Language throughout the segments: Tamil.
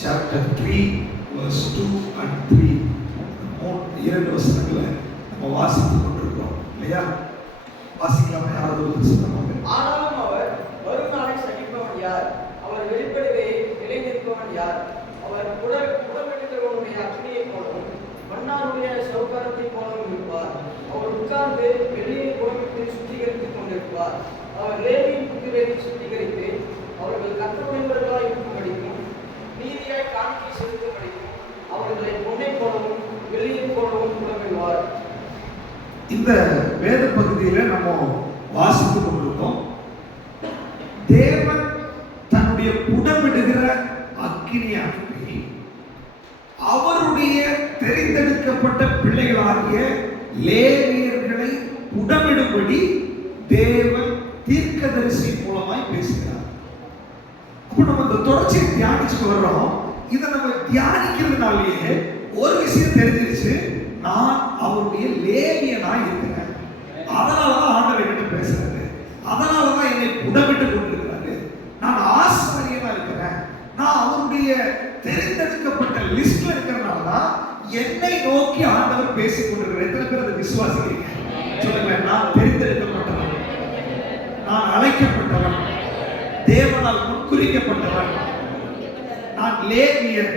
chapter 3 verse 2 and 3 இரண்டு வசனங்களை நம்ம வாசித்துக் கொண்டிருக்கிறோம் இல்லையா? வாசிக்கலாமா? யாராவது ஒரு சொன்னாங்க. ஆனாலும் அவர் வரும் நாளை சகிப்பவன் யார்? அவர் வெளிப்படுகையை நிலைநிற்பவன் யார்? அவர் புடமிடுகிறவனுடைய அக்னியை போலவும் மன்னாருடைய சௌகாரத்தை போலவும் இருப்பார். அவர் உட்கார்ந்து வெள்ளியை புடமிட்டு சுத்திகரித்துக் கொண்டிருப்பார். அவர் லேவியின் புத்திரரை சுத்திகரித்து அவர்கள் கர்த்தருடையவர்களாய் இருக்கும்படிக்கும் நீதியாய் காணிக்கை செலுத்தும்படிக்கும் அவர்களை பொன்னை போலவும் வெள்ளியை போலவும் புடமிடுவார். இந்த வேத பகுதியில நம்ம வாசித்துக் கொண்டிருக்கோம். தேவன் தன்னுடைய புடமிடுகிற அக்கினியை அனுப்பி அவருடைய தெரிந்தெடுக்கப்பட்ட பிள்ளைகளாகிய லேவியர்களை புடமிடும்படி தேவன் தீர்க்கதரிசி மூலமாய் பேசுகிறார். அப்ப நம்ம இந்த தொடர்ச்சியை தியானிச்சுட்டு வர்றோம். இதை நம்ம தியானிக்கிறதுனாலேயே ஒரு விஷயம் தெரிஞ்சிருச்சு, நான் அவருடைய லேவியனாய் இருக்கிறேன். அதனாலதான் ஆண்டவர் என்கிட்ட பேசுறாரு, அதனாலதான் என்னை புடமிட்டு கொண்டிருக்கிறாரு. நான் ஆசாரியனா இருக்கிறேன், நான் அவருடைய தெரிந்தெடுக்கப்பட்ட லிஸ்ட்ல இருக்கிறனாலதான் என்னை நோக்கி ஆண்டவர் பேசிக் கொண்டிருக்கிறார். எத்தனை பேர் அதை விசுவாசிக்கிறீங்க? சொல்லுங்க. நான் தெரிந்தெடுக்கப்பட்டவன், நான் அழைக்கப்பட்டவன், தேவனால் முன்குறிக்கப்பட்டவன், நான் லேவியன்.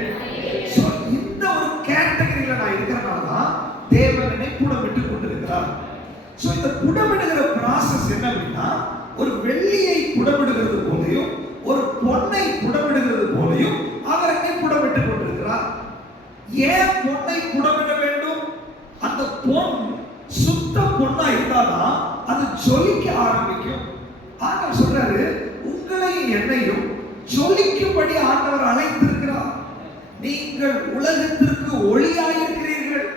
இந்த ஒரு கேட்டகரியில நான் இருக்கிறனாலதான் தேவன் என்னை புடமிட்டு கொண்டிருக்கிறார். இந்த புடமிடுகிற ப்ராசஸ் என்ன அப்படின்னா, ஒரு வெள்ளியை புடமிடுகிறது போலையும் ஒரு பொன்னை புடமிடுகிறது போலையும் அவர் என்னை புடமிட்டு கொண்டிருக்கிறார். ஏன் பொன்னை புடமிட வேண்டும்? அந்த பொன் சுத்த பொன்னா இருந்தாதான் அது ஜொலிக்க ஆரம்பிக்கும். ஆண்டவர் சொல்றாரு, உங்களையும் என்னையும் ஜொலிக்கும்படி ஆண்டவர் அழைத்திருக்கிறார். நீங்கள் உலகத்திற்கு ஒளியாயிருக்கிறீர்கள்.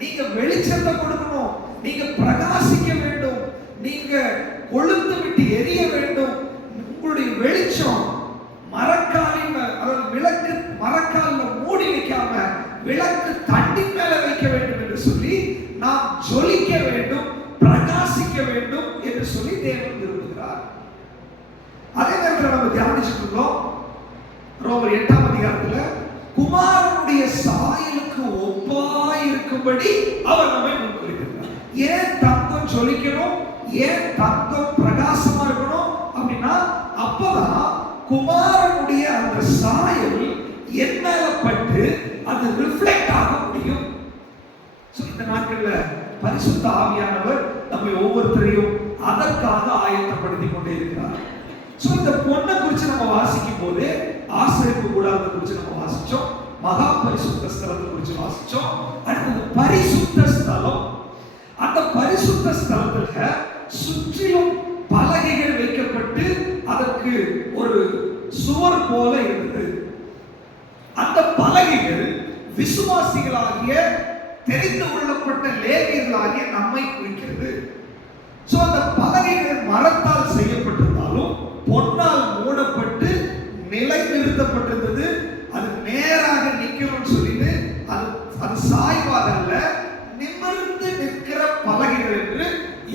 நீங்க வெளிச்சத்தை கொடுக்கணும், நீங்க பிரகாசிக்க வேண்டும், நீங்க கொழுந்து விட்டு எரிய வேண்டும். உங்களுடைய வெளிச்சம் மரக்காலின், அதாவது விளக்கு மரக்காலில் மூடி வைக்காம விளக்கு தண்டி மேல வைக்க வேண்டும் என்று சொல்லி நாம் ஜொலிக்க வேண்டும், பிரகாசிக்க வேண்டும் என்று சொல்லி தேவன் விரும்புகிறார். அதே நேரத்தில் நம்ம தியானிச்சுட்டு இருக்கோம். ரோமர் 8ஆம் அதிகாரத்துல குமாரனுடைய சாயலுக்கு ஒப்பாய் இருக்கும்படி அவர் நம்மை முன்குறிக்கிறார். ஏன் தங்கம் ஜொலிக்கணும், ஏன் தங்கம் பிரகாசமா இருக்கணும் அப்படின்னா, அப்பதான் குமாரனுடைய அந்த சாயல் என் மேல பட்டு அது ரிஃப்ளெக்ட் ஆக முடியும். இந்த நாட்கள்ல பரிசுத்த ஆவியானவர் நம்மை ஒவ்வொருத்தரையும் அதற்காக ஆயத்தப்படுத்தி கொண்டே இருக்கிறார். இந்த பொண்ணை குறித்து நம்ம வாசிக்கும் போது ஆசரிப்பு கூடாரத்தை குறித்து நம்ம வாசிச்சோம், மகா பரிசுத்த ஸ்தலத்தை குறித்து வாசிச்சோம். அடுத்தது பரிசுத்த ஸ்தலம். அந்த பரிசுத்த ஸ்தலத்துல சுற்றிலும் பலகைகள் வைக்கப்பட்டு அதற்கு ஒரு சுவர் போல இருந்தது. அந்த பலகைகள் விசுவாசிகளாகிய தெரிந்து கொள்ளப்பட்ட லேவியர்களாகிய நம்மை குறிக்கிறது. அந்த பலகைகள் மரத்தால் செய்யப்பட்டிருந்தாலும் பொன்னால் மூடப்பட்டு நிலை நிறுத்தப்பட்டிருந்தது. அது நேராக நிற்கணும்னு சொல்லிட்டு அது சாய்வாக அல்ல, நிமிர்ந்து நிற்கிற பலகைகள் என்று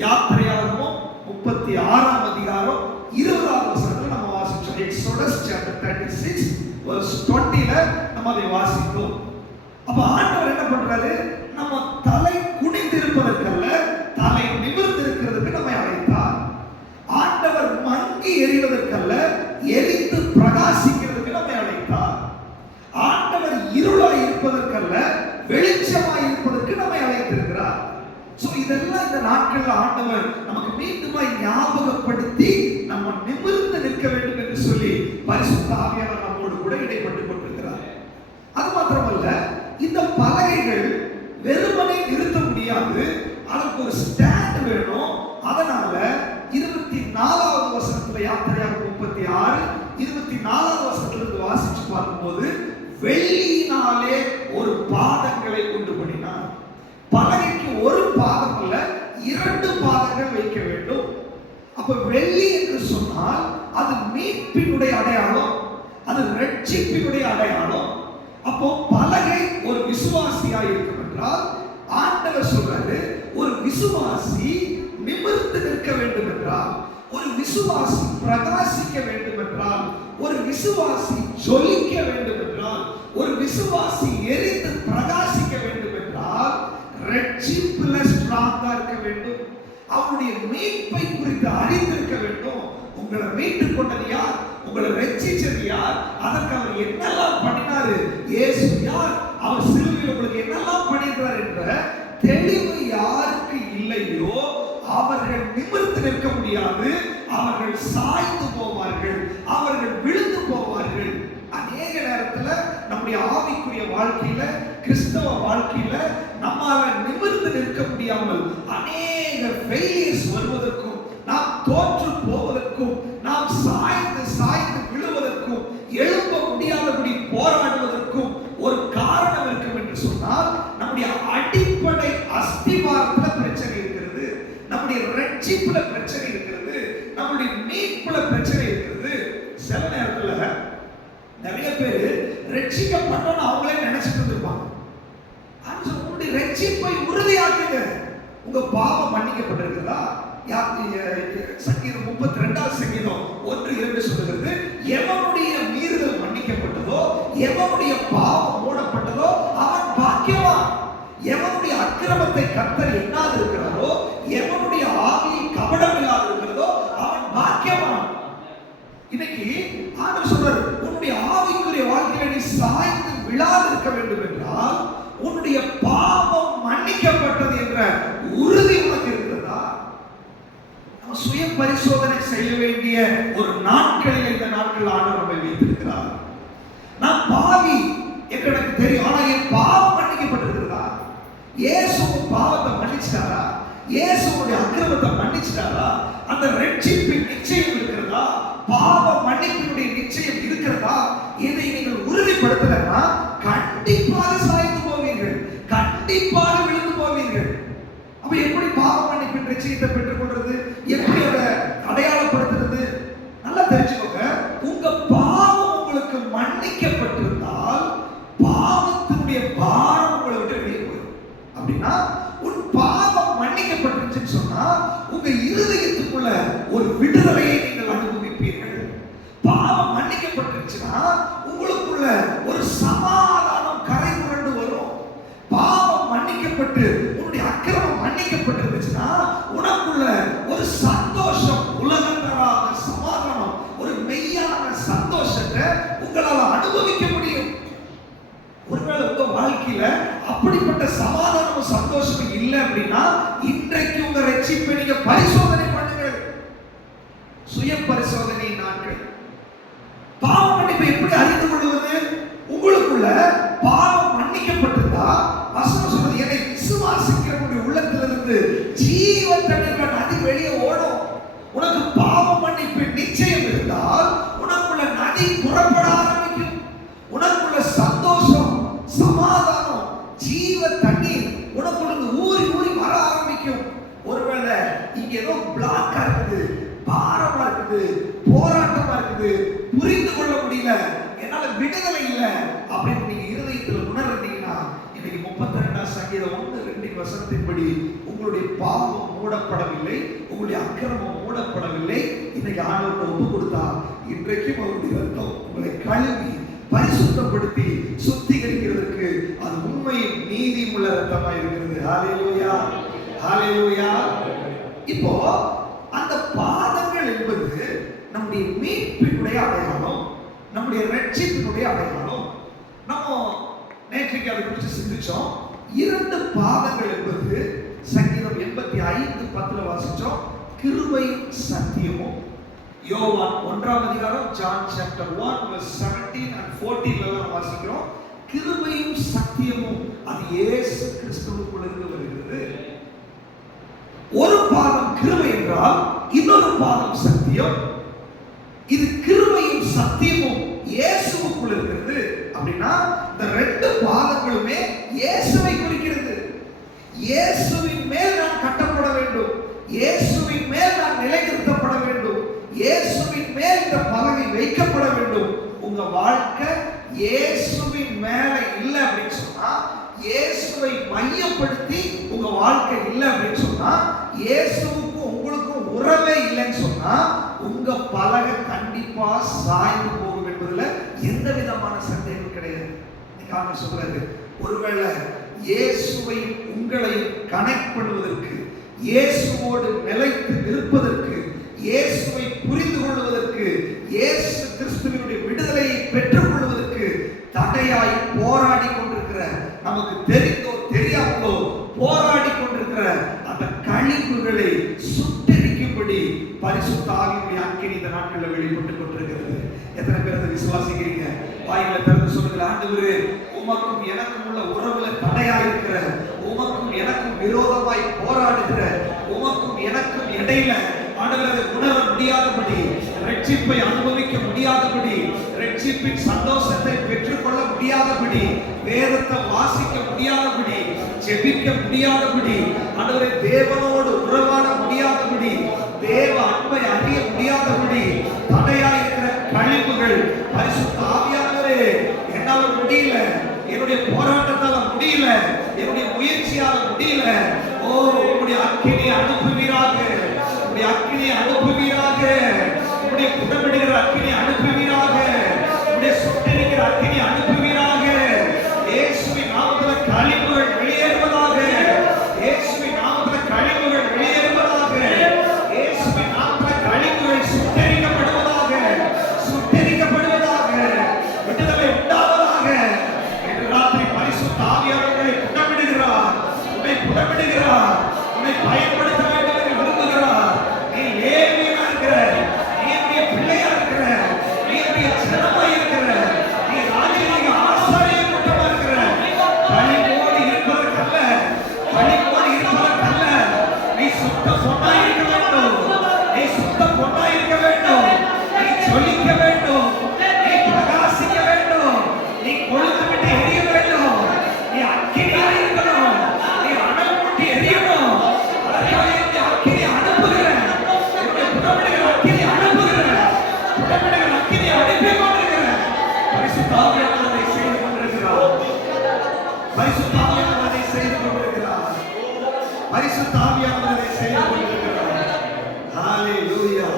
யாத்திரையாகமம் 36ஆம் அதிகாரம் 20ஆவது வசனத்துல நம்ம வாசிச்சோம். எக்ஸோடஸ் சாப்டர் 36 verse 20ல நம்ம அதை வாசித்தோம். அப்ப ஆண்டவர் என்ன பண்றாரு? நம்ம தலை குனிந்து இருப்பதற்கல்ல, தலை நிமிர்ந்து இருக்கிறதுக்கு நம்மை அழைத்தார். ஆண்டவர் மங்கி எரிவதற்கல்ல, எரிந்து பிரகாசிக்கிறதுக்கு நம்மை அழைத்தார். ஆண்டவர் இருளாய் இருப்பதற்கல்ல, வெளிச்சமாய் இருப்பதற்கு நம்மை அழைத்திருக்கிறார். இதெல்லாம் இந்த நாட்களில் ஆண்டவர் நமக்கு மீண்டுமாய் ஞாபகப்படுத்தி நம்ம நிமிர்ந்து நிற்க வேண்டும் என்று சொல்லி பரிசுத்த ஆவியானவர் நம்மோடு கூட இடைப்பட்டுக் கொண்டிருக்கிறார். அது மாத்திரமல்ல, இந்த பலகைகள் வெறுமனே நிறுத்த முடியாது, அதற்கு ஒரு ஸ்டாண்ட் வேணும். அதனால 24வது வசனத்துல யாத்திரையாகமம் 36 24வது வசனத்திலிருந்து வாசிச்சு பார்க்கும்போது, வெள்ளியினாலே ஒரு பாதங்களை கொண்டு பண்ணினார். பலகைக்கு ஒரு பாதம் அல்ல, 2 பாதங்கள் வைக்க வேண்டும். அப்ப வெள்ளி என்று சொன்னால் அது மீட்பினுடைய அடையாளம், அது ரட்சிப்பினுடைய அடையாளம். அப்போ பலகை ஒரு விசுவாசியா இருக்கும் என்றால், ஆண்டவர் சொல்றாரு, ஒரு விசுவாசி நிமிர்ந்து நிற்க வேண்டும் என்றால், ஒரு விசுவாசி பிரகாசிக்க வேண்டும் என்றால், ஒரு விசுவாசி ஜொலிக்க வேண்டும் என்றால், விசுவாசி எரிந்து பிரகாசிக்க வேண்டும் என்றால் ரட்சிப்புல ஸ்ட்ராங்கா இருக்க வேண்டும். அவருடைய மீட்பை குறித்து அறிந்திருக்க வேண்டும். உங்களை மீட்டுக் கொண்டது யார்? உங்களை ரட்சிச்சது யார்? அதற்கு அவர் என்னெல்லாம் பண்ணினாரு? இயேசு யார்? அவர் சிலுவையில் உங்களுக்கு என்னெல்லாம் பண்ணியிருக்கிறார் என்ற தெளிவு யாருக்கு இல்லையோ அவர்கள் நிமிர்ந்து நிற்க முடியாது. அவர்கள் சாய்ந்து போவார்கள், அவர்கள் விழுந்து போவார்கள். அநேக நேரத்துல நம்முடைய ஆவிக்குரிய வாழ்க்கையில, கிறிஸ்தவ வாழ்க்கையில நம்மால நிமிர்ந்து நிற்க முடியாமல் அநேக ஃபெயிலியர்ஸ் வருவதற்கும், நாம் தோற்று போவதற்கும், நாம் சாய்ந்து சாய்ந்து விழுவதற்கும், எழும்ப முடியாதபடி போராடுவதற்கும் ஒரு காரணம் இருக்கும் என்று சொன்னால் நம்முடைய அடிப்படை அஸ்திவாரத்துல பிரச்சனை இருக்கிறது, நம்முடைய ரட்சிப்புல பிரச்சனை இருக்கிறது, நம்முடைய மீட்புல பிரச்சனை இருக்கிறது. சில நேரத்துல நிறைய பேர் ரட்சிக்கப்பட்டோன்னு அவங்களே நினைச்சிட்டு இருப்பாங்க. உங்களுடைய ரட்சிப்பை உறுதியாக்குங்க. உங்க பாவம் மன்னிக்கப்பட்டிருக்கிறதா? சங்கீதம் 32 சங்கீதம் 1-2 சொல்லுகிறது, எவனுடைய மீறுதல் மன்னிக்கப்பட்டதோ, எவனுடைய பாவம் மூடப்பட்டதோ அவன் பாக்கியவான். எவனுடைய அக்கிரமத்தை கர்த்தர் எண்ணாது இருக்கிறாரோ, எவனுடைய ஆவியில் கபடம் இல்லாது இருக்கிறதோ அவன் பாக்கியவான். இன்னைக்கு ஆண்டவர் சொல்றாரு, உன்னுடைய ஆவிக்குரிய வாழ்க்கையில நீ சாய்ந்து விழாது இருக்க வேண்டும் என்றால் உன்னுடைய பாவம் மன்னிக்கப்பட்டது என்ற உறுதி உனக்கு இருக்கிறதா? நம்ம சுய பரிசோதனை செய்ய வேண்டிய ஒரு நாட்களில் இந்த நாட்கள் ஆண்டவர் நம்மை வைத்திருக்கிறார். நான் பாவி என்று எனக்கு தெரியும், ஆனா என் பாவம் மன்னிக்கப்பட்டிருக்கிறதா? இயேசு பாவத்தை மன்னிச்சிட்டாரா? இயேசுடைய அக்கிரமத்தை மன்னிச்சிட்டாரா? அந்த ரட்சிப்பின் நிச்சயம் இருக்கிறதா? பாவ மன்னிப்பினுடைய நிச்சயம் இருக்கிறதா? இதை நீங்கள் உறுதிப்படுத்தலைன்னா கண்டிப்பாக சாய்ந்து போவீர்கள், கண்டிப்பாக விழுந்து போவீர்கள். அப்ப எப்படி பாவ மன்னிப்பின் நிச்சயத்தை பெற்றுக் கொள்றது? எப்படி அதை அடையாளப்படுத்துறது? நல்லா தெரிஞ்சுக்கோங்க. உங்க பாவம் உங்களுக்கு மன்னிக்கப்பட்டிருந்தால் பாவத்தினுடைய பாரம் உங்களை விட்டு வெளியே போயிடும். அப்படின்னா உன் பாவம் மன்னிக்கப்பட்டிருச்சுன்னு சொன்னா உங்க இருதயத்துக்குள்ள ஒரு விடுதலையை நீங்கள் அனுபவிப்பீர்கள். பாவம் மன்னிக்கப்பட்டிருச்சுன்னா உங்களுக்குள்ள ஒரு சமாதானம் கரை புரண்டு வரும். பாவம் மன்னிக்கப்பட்டு உன்னுடைய அக்கிரமம் மன்னிக்கப்பட்டிருச்சுன்னா உனக்குள்ள ஒரு சந்தோஷம், உலகம் தராத சமாதானம், ஒரு மெய்யான சந்தோஷத்தை உங்களால் அனுபவிக்க முடியும். ஒருவேளை உங்க வாழ்க்கையில அப்படிப்பட்ட சமாதானமும் சந்தோஷமும் இல்லை அப்படின்னா இன்றைக்கு உங்க ரட்சிப்பை நீங்க பரிசோதனை பண்ணுங்கள். சுய பரிசோதனை நாட்கள். பாவ மன்னிப்பை எப்படி அறிந்து கொள்வது? உங்களுக்குள்ள பாவம் மன்னிக்கப்பட்டிருந்தா வசனம் சொல்றது, என்னை விசுவாசிக்கிறவனுடைய உள்ளத்திலிருந்து ஜீவ தண்ணீர் நதி வெளியே ஓடும். உனக்கு பாவ மன்னிப்பின் நிச்சயம் இருந்தால் உனக்குள்ள நதி புறப்பட ஆரம்பிக்கும். உனக்குள்ள சந்தோஷம், சமாதானம், ஜீவ தண்ணீர் உனக்குள்ள ஊறி ஊறி வர ஆரம்பிக்கும். ஒருவேளை இங்க ஏதோ பிளாக்கா இருக்குது, பாரமா இருக்குது, போராட்டமா இருக்குது, புரிந்து கொள்ள முடியல, என்னால விடுதலை இல்லை அப்படின்னு நீங்க இருதயத்தில் உணர்ந்தீங்கன்னா இன்னைக்கு 32 சங்கீதம் 1-2 வசனத்தின்படி உங்களுடைய பாவம் மூடப்படவில்லை, உங்களுடைய அக்கிரமம் மூடப்படவில்லை. இன்னைக்கு ஆண்டவருக்கு ஒப்பு கொடுத்தா இன்றைக்கும் அவருடைய ரத்தம் உங்களை கழுவி பரிசுத்தப்படுத்தி சுத்திகரிக்கிறதுக்கு அது உண்மையும் நீதியும் உள்ள ரத்தமா இருக்கிறது. ஹல்லேலூயா, ஹல்லேலூயா. இப்போ அந்த பாதங்கள் என்பது நம்முடைய மீட்பினுடைய அடையாளம், நம்முடைய ரட்சிப்பினுடைய அடையாளம். நம்ம நேற்றைக்கு அதை குறித்து சிந்திச்சோம். 2 பாதங்கள் என்பது சங்கீதம் 85:10 வாசிச்சோம், கிருபையும் சத்தியமும். யோவான் 1ஆம் அதிகாரம் John chapter 1:17-14 வாசிக்கிறோம். கிருபையும் சத்தியமும் அது இயேசு கிறிஸ்துவுக்குள் இருந்து வருகிறது. ஒரு பாதம் கிருபை என்றால் இன்னொரு பாதம் சத்தியம். இது கிருபையும் சத்தியமும் இயேசுவுக்குள் இருக்கிறது. அப்படின்னா இந்த 2 பாதங்களுமே இயேசுவை குறிக்கிறது. இயேசுவின் மேல் நான் கட்டப்பட வேண்டும், இயேசுவின் மேல் நான் நிலைநிறுத்தப்பட வேண்டும், இயேசுவின் மேல் இந்த பலகை வைக்கப்பட வேண்டும். உங்க வாழ்க்கை இயேசுவின் மேல இல்லை அப்படின்னு சொன்னா, இயேசுவை மையப்படுத்தி உங்க வாழ்க்கை இல்லை அப்படின்னு சொன்னா, இயேசுவுக்கும் உங்களுக்கும் உறவே இல்லைன்னு சொன்னா உங்க பலகை கண்டிப்பா சாய்ந்து போகும் என்பதுல எந்த விதமான சந்தேகம் கிடையாது. காரணம் சொல்றாரு, ஒருவேளை இயேசுவை உங்களையும் கனெக்ட் பண்ணுவதற்கு, இயேசுவோடு நிலைத்து நிற்பதற்கு, இயேசுவை புரிந்து கொள்வதற்கு, இயேசு கிறிஸ்துவினுடைய விடுதலையை பெற்றுக் கொள்வதற்கு தடையாய் போராடி கொண்டிருக்கிற, நமக்கு தெரிந்தோ தெரியாமலோ போராடி கொண்டிருக்கிற அந்த கழிவுகளை சுட்டெரிக்கும்படி பரிசுத்த ஆவியுடைய அக்கினி இந்த நாட்களில் வெளிப்பட்டுக் கொண்டிருக்கிறது. எத்தனை பேர் அதை விசுவாசிக்கிறீங்க? வாயில திறந்து சொல்லுங்க, ஆண்டவரே, உமக்கும் எனக்கும் உள்ள உறவுல தடையா இருக்கிற, உமக்கும் எனக்கும் விரோதமாய் போராடுகிற, உமக்கும் எனக்கும் இடையில ஆண்டவரை உணர முடியாதபடி, ரட்சிப்பை அனுபவிக்க முடியாதபடி, ரட்சிப்பின் சந்தோஷத்தை பெற்றுக்கொள்ள முடியாதபடி, வேதத்தை வாசிக்க முடியாதபடி, ஜெபிக்க முடியாதபடி, ஆண்டவரை தேவனோடு உறவாட முடியாதபடி, தேவ அன்பை அறிய முடியாதபடி தடையா இருக்கிற கழிவுகள் பரிசுத்த ஆவியானவரே, என்னால முடியல, என்னுடைய போராட்டத்தால முடியல, என்னுடைய முயற்சியால முடியல, ஓ உங்களுடைய அக்கினி அனுப்புவீராக, உங்களுடைய அக்கினி அனுப்புவீராக, உங்களுடைய புடமிடுகிற அக்கினி அனுப்புவீராக, உங்களுடைய சுட்டெரிக்கிற அக்கினி அனுப்புவீராக. இயேசுவின் நாமத்தில் கழிவுகள் வெளியேறுவதாக, இயேசுவின் நாமத்தில் கழிவுகள் வெளியேறுவதாக, இயேசுவின் நாமத்தில் கழிவுகள் சுட்டெரிக்கப்படுவதாக, சுட்டெரிக்கப்படுவதாக, விடுதலை உண்டாவதாக. இன்று ராத்திரி பரிசுத்த ஆவியானவரை புடமிடுகிறார், உன்னை புடமிடுகிறார், உன்னை பயன்படுத்த வேண்டும் என்று விரும்புகிறார். நீ லேவியனா இருக்கிற, நீ என்னுடைய பிள்ளையா இருக்கிற, நீ என்னுடைய ஜனமா இருக்கிற, நீ ராஜரீக ஆசாரிய கூட்டமா இருக்கிற, கழிவோடு இருப்பதற்கல்ல, கழிவோடு இருப்பதற்கல்ல, நீ சுத்த பொண்ணா இருக்க வேண்டும், நீ சுத்த பொண்ணா இருக்க வேண்டும், நீ ஜொலிக்க வேண்டும், நீ பிரகாசிக்க வேண்டும், நீ கொழுந்து விட்டு எரிய வேண்டும், நீ அக்கினியா இருக்கணும், நீ அனல் மூட்டி எரியணும். அதற்காக இந்த அக்கினி அனுப்புகிறேன், என்னுடைய புடமிடுகிற அக்கினி அனுப்புகிறேன், புடமிடுகிற அக்கினி அனுப்பி கொண்டிருக்கிறேன். பரிசுத்த ஆவியானவர் அதை செய்து கொண்டிருக்கிறார், பரிசுத்த ஆவியானவர் அதை செய்து கொண்டிருக்கிறார், பரிசுத்த ஆவியானவர் அதை செய்து கொண்டிருக்கிறார். ஹalleluya.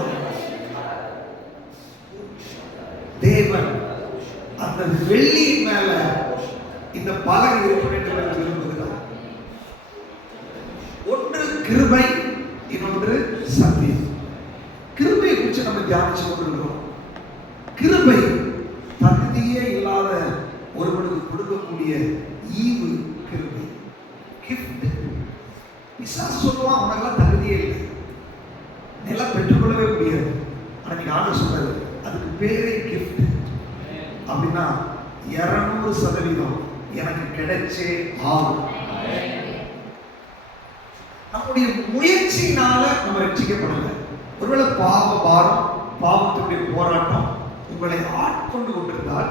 தேவன் அந்த வெள்ளியின் மேல இந்த பலகை இருக்க வேண்டும் என்று விரும்புகிறார். ஒன்று கிருபை, இன்னொன்று சத்தியம். கிருபையை குறித்து நம்ம தியானிச்சு கொண்டிருக்கிறோம். கிருபை தகுதியே இல்லாத ஒருவனுக்கு கொடுக்கக்கூடிய ஈவு கிருபை, கிஃப்ட். பிசாசு சொல்லுவான், உனக்கெல்லாம் தகுதியே இல்லை, நிலம் பெற்றுக்கொள்ளவே முடியாது. ஆனா நீங்க ஆண்டு சொல்றது, அதுக்கு பேரே கிஃப்ட். அப்படின்னா 200% எனக்கு கிடைச்சே ஆகும். நம்முடைய முயற்சியினால நம்ம ரட்சிக்கப்படல. ஒருவேளை பாவ பாரம், பாவத்துடைய போராட்டம் உங்களை ஆட்கொண்டு கொண்டிருந்தால்,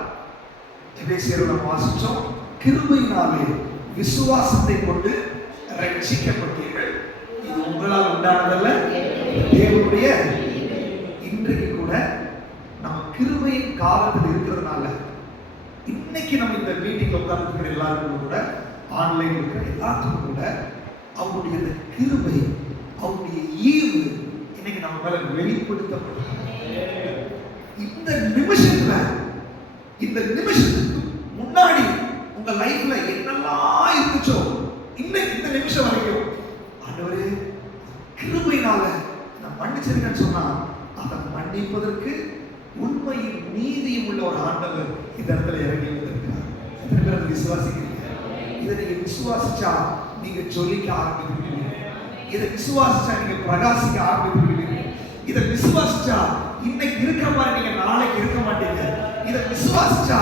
எபேசியர் நம்ம வாசிச்சோம், கிருபையினாலே விசுவாசத்தை கொண்டு ரட்சிக்கப்பட்டீர்கள், இது உங்களால் உண்டானதல்ல, தேவனுடைய. இன்றைக்கு கூட நம்ம கிருபையின் காலத்தில் இருக்கிறதுனால, இன்னைக்கு நம்ம இந்த மீட்டிங் உட்கார்ந்து எல்லாருக்கும் கூட, ஆன்லைன் இருக்கிற எல்லாத்துக்கும் கூட அவருடைய இந்த கிருபை, அவருடைய ஈவு இன்னைக்கு நம்ம மேல வெளிப்படுத்தப்படும். இந்த நிமிஷத்துல, இந்த நிமிஷத்துக்கு முன்னாடி உங்க லைஃப்ல என்னெல்லாம் இருந்துச்சோ, இன்னைக்கு இந்த நிமிஷம் வரைக்கும் ஆண்டவரே கிருபையினால நான் மன்னிச்சிருக்கேன்னு சொன்னா, அதை மன்னிப்பதற்கு உண்மையும் நீதியும் உள்ள ஒரு ஆண்டவர் இந்த இடத்துல இறங்கி வந்திருக்கிறார். எத்தனை பேர் அதை விசுவாசிக்கிறீங்க? இதை நீங்க விசுவாசிச்சா நீங்க சொல்லிக்க ஆரம்பிக்கிறீங்க, இதை விசுவாசிச்சா நீங்க பிரகாசிக்க ஆரம்பிக்கிறீங்க, இதை விசுவாசிச்சா இன்னைக்கு இருக்கிற மாதிரி நீங்க நாளைக்கு இருக்க மாட்டீங்க. இதை விசுவாசிச்சா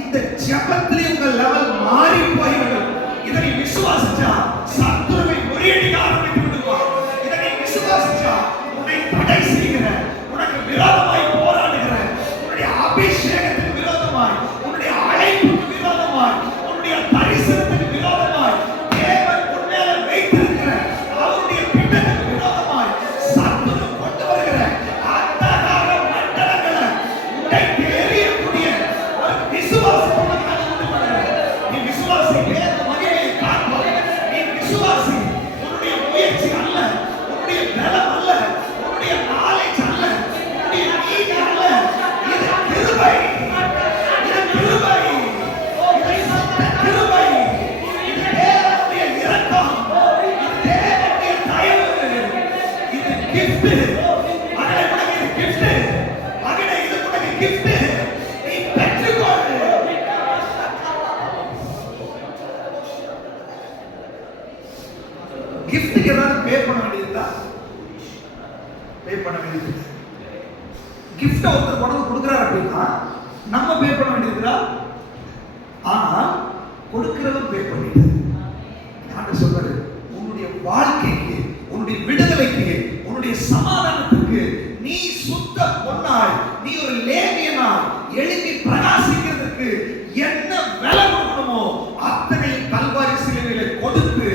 இந்த ஜெபத்திலே உங்க லெவல் மாறி போய்விடும். இதை நீ விசுவாசிச்சா சத்துருவை முறியடிக்க ஆரம்பித்து விடுவார். இதை நீ விசுவாசிச்சா உன்னை தடை செய்கிற, உனக்கு விரோதமாய் போராடுகிற, உன்னுடைய அபிஷேகத்துக்கு விரோதமாய், உன்னுடைய அழைப்புக்கு விரோதமாய், உன்னுடைய தரிசனத்துக்கு விரோதமாய், தேவன் உன்மேல வைத்திருக்கிற அவருடைய திட்டத்துக்கு விரோதமாய் சத்துரு கொண்டு வருகிற அந்தகார மண்டலங்களை உடைத்து எறியக்கூடிய ஒரு விசுவாசத்தை நீ விசுவாசிக்க மகிமையை காண்பாய். நீ கிஃப்ட்டுக்கு ஏதாவது பே பண்ண வேண்டியதா? பே பண்ண வேண்டியது. கிஃப்ட் ஒருத்தர் கொண்டு கொடுக்குறாரு அப்படின்னா நம்ம பே பண்ண வேண்டியதுடா. ஆனா கொடுக்கிறவர் பே பண்ணிட்டாரு. ஆண்டவர் சொல்றாரு, உன்னுடைய வாழ்க்கைக்கு, உன்னுடைய விடுதலைக்கு, உன்னுடைய சமாதானத்துக்கு நீ சுத்த பொன்னாய், நீ ஒரு லேவியனாய் எழுப்பி பிரகாசிக்கிறதுக்கு என்ன விலை கொடுக்கணுமோ அத்தனை கல்வாரி சிலுவையில கொடுத்து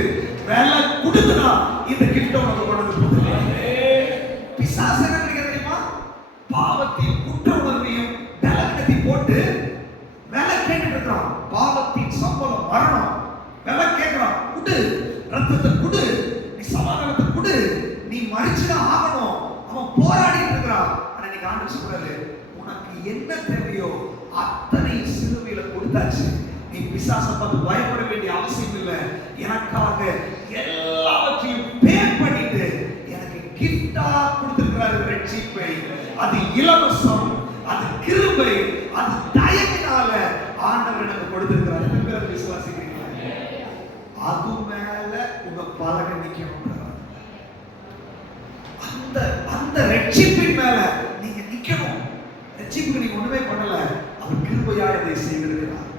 விலை கொடுத்துனா இந்த கிஃப்ட் உனக்கு கொண்டு கொடுத்துருக்காங்க. பிசாசு என்ன தெரியுமா? பாவத்தின் குற்ற உணர்வையும் பலகீனத்தை போட்டு விலை கேட்டுட்டு இருக்கிறான். பாவத்தின் சம்பளம் மரணம். விலை கேட்கிறான், குடு, ரத்தத்தை குடு, நீ சமாதானத்தை குடு, நீ மறிச்சுதான் ஆகணும். அவன் போராடிட்டு இருக்கிறான். ஆனா நீ ஆண்டவர் சொல்றாரு, உனக்கு என்ன தேவையோ அத்தனை சிலுவையில கொடுத்தாச்சு. நீ பிசாசை பார்த்து பயப்பட வேண்டிய அவசியம் இல்லை. எனக்காக எல்லாவற்றையும் பே பண்ணிட்டு எனக்கு கிஃப்டா கொடுத்திருக்கிறாரு ரட்சிப்பை. அது இலவசம், அது கிருபை, அது தயவினால ஆண்டவர் எனக்கு கொடுத்திருக்கிறார். எத்தனை விசுவாசிக்கிறீங்க? அது மேல உங்க பலகை நிக்கணும். அந்த அந்த ரட்சிப்பின் மேல நீங்க நிக்கணும். ரட்சிப்புக்கு நீங்க ஒண்ணுமே பண்ணல, அவர் கிருபையா இதை செய்திருக்கிறார்.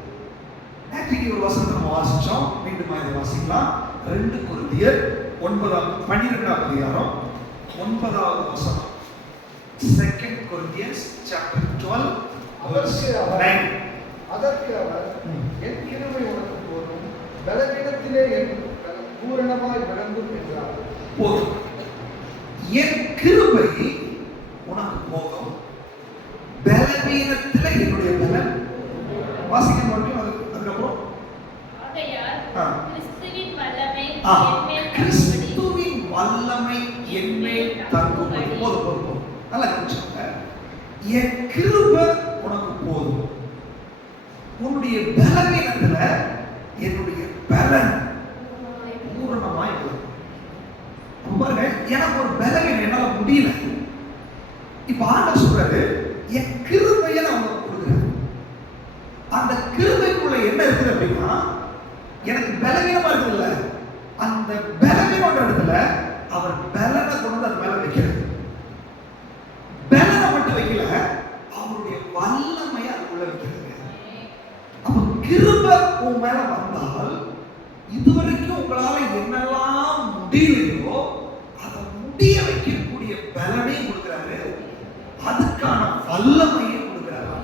நேற்றைக்கு ஒரு வசனத்தை நம்ம வாசிச்சோம், மீண்டும் இதை வாசிக்கலாம். 2 கொரிந்தியர் 12வது அதிகாரம் 9வது வசனம். 2 Corinthians chapter 12 verse 9. அதற்கு அவர், என் கிருபை உனக்கு போதும், பலவீனத்திலே என் பூரணமாய் விளங்கும் என்றார். போதும், என் கிருபை உனக்கு போதும், பலவீனத்திலே என்னுடைய பலன். வாசிக்க முடியும். அதுக்கப்புறம் கிறிஸ்துவின் வல்லமை என்மேல் தங்கும்படி. போதும் போதும், நல்லா கவனிச்சுங்க. என் கிருபை உனக்கு போதும், உன்னுடைய பலவீனத்துல என்னுடைய பலன் பூரணமாய் விளங்கும். பாருங்க, எனக்கு ஒரு பலவீனம், என்னால முடியல. இப்ப ஆண்டவர் சொல்றாரு, என் கிருபையை நான் உனக்கு கொடுக்குறேன். அந்த கிருபைக்குள்ள என்ன இருக்குது அப்படின்னா, எனக்கு பலவீனமா இருக்குல்ல, அந்த பலவீனம் இடத்துல அவர் பலனை கொண்டு அது மேல வைக்கிறது. பலனை மட்டும் வைக்கல, அவருடைய வல்லமையை அதுக்குள்ள வைக்கிறது. அப்ப கிருபை உன் மேல வந்தால், இதுவரைக்கும் உங்களால என்னெல்லாம் முடியலையோ அதை முடிய வைக்கக்கூடிய பலனையும் கொடுக்கிறாரு, அதுக்கான வல்லமையும் கொடுக்கிறாரு.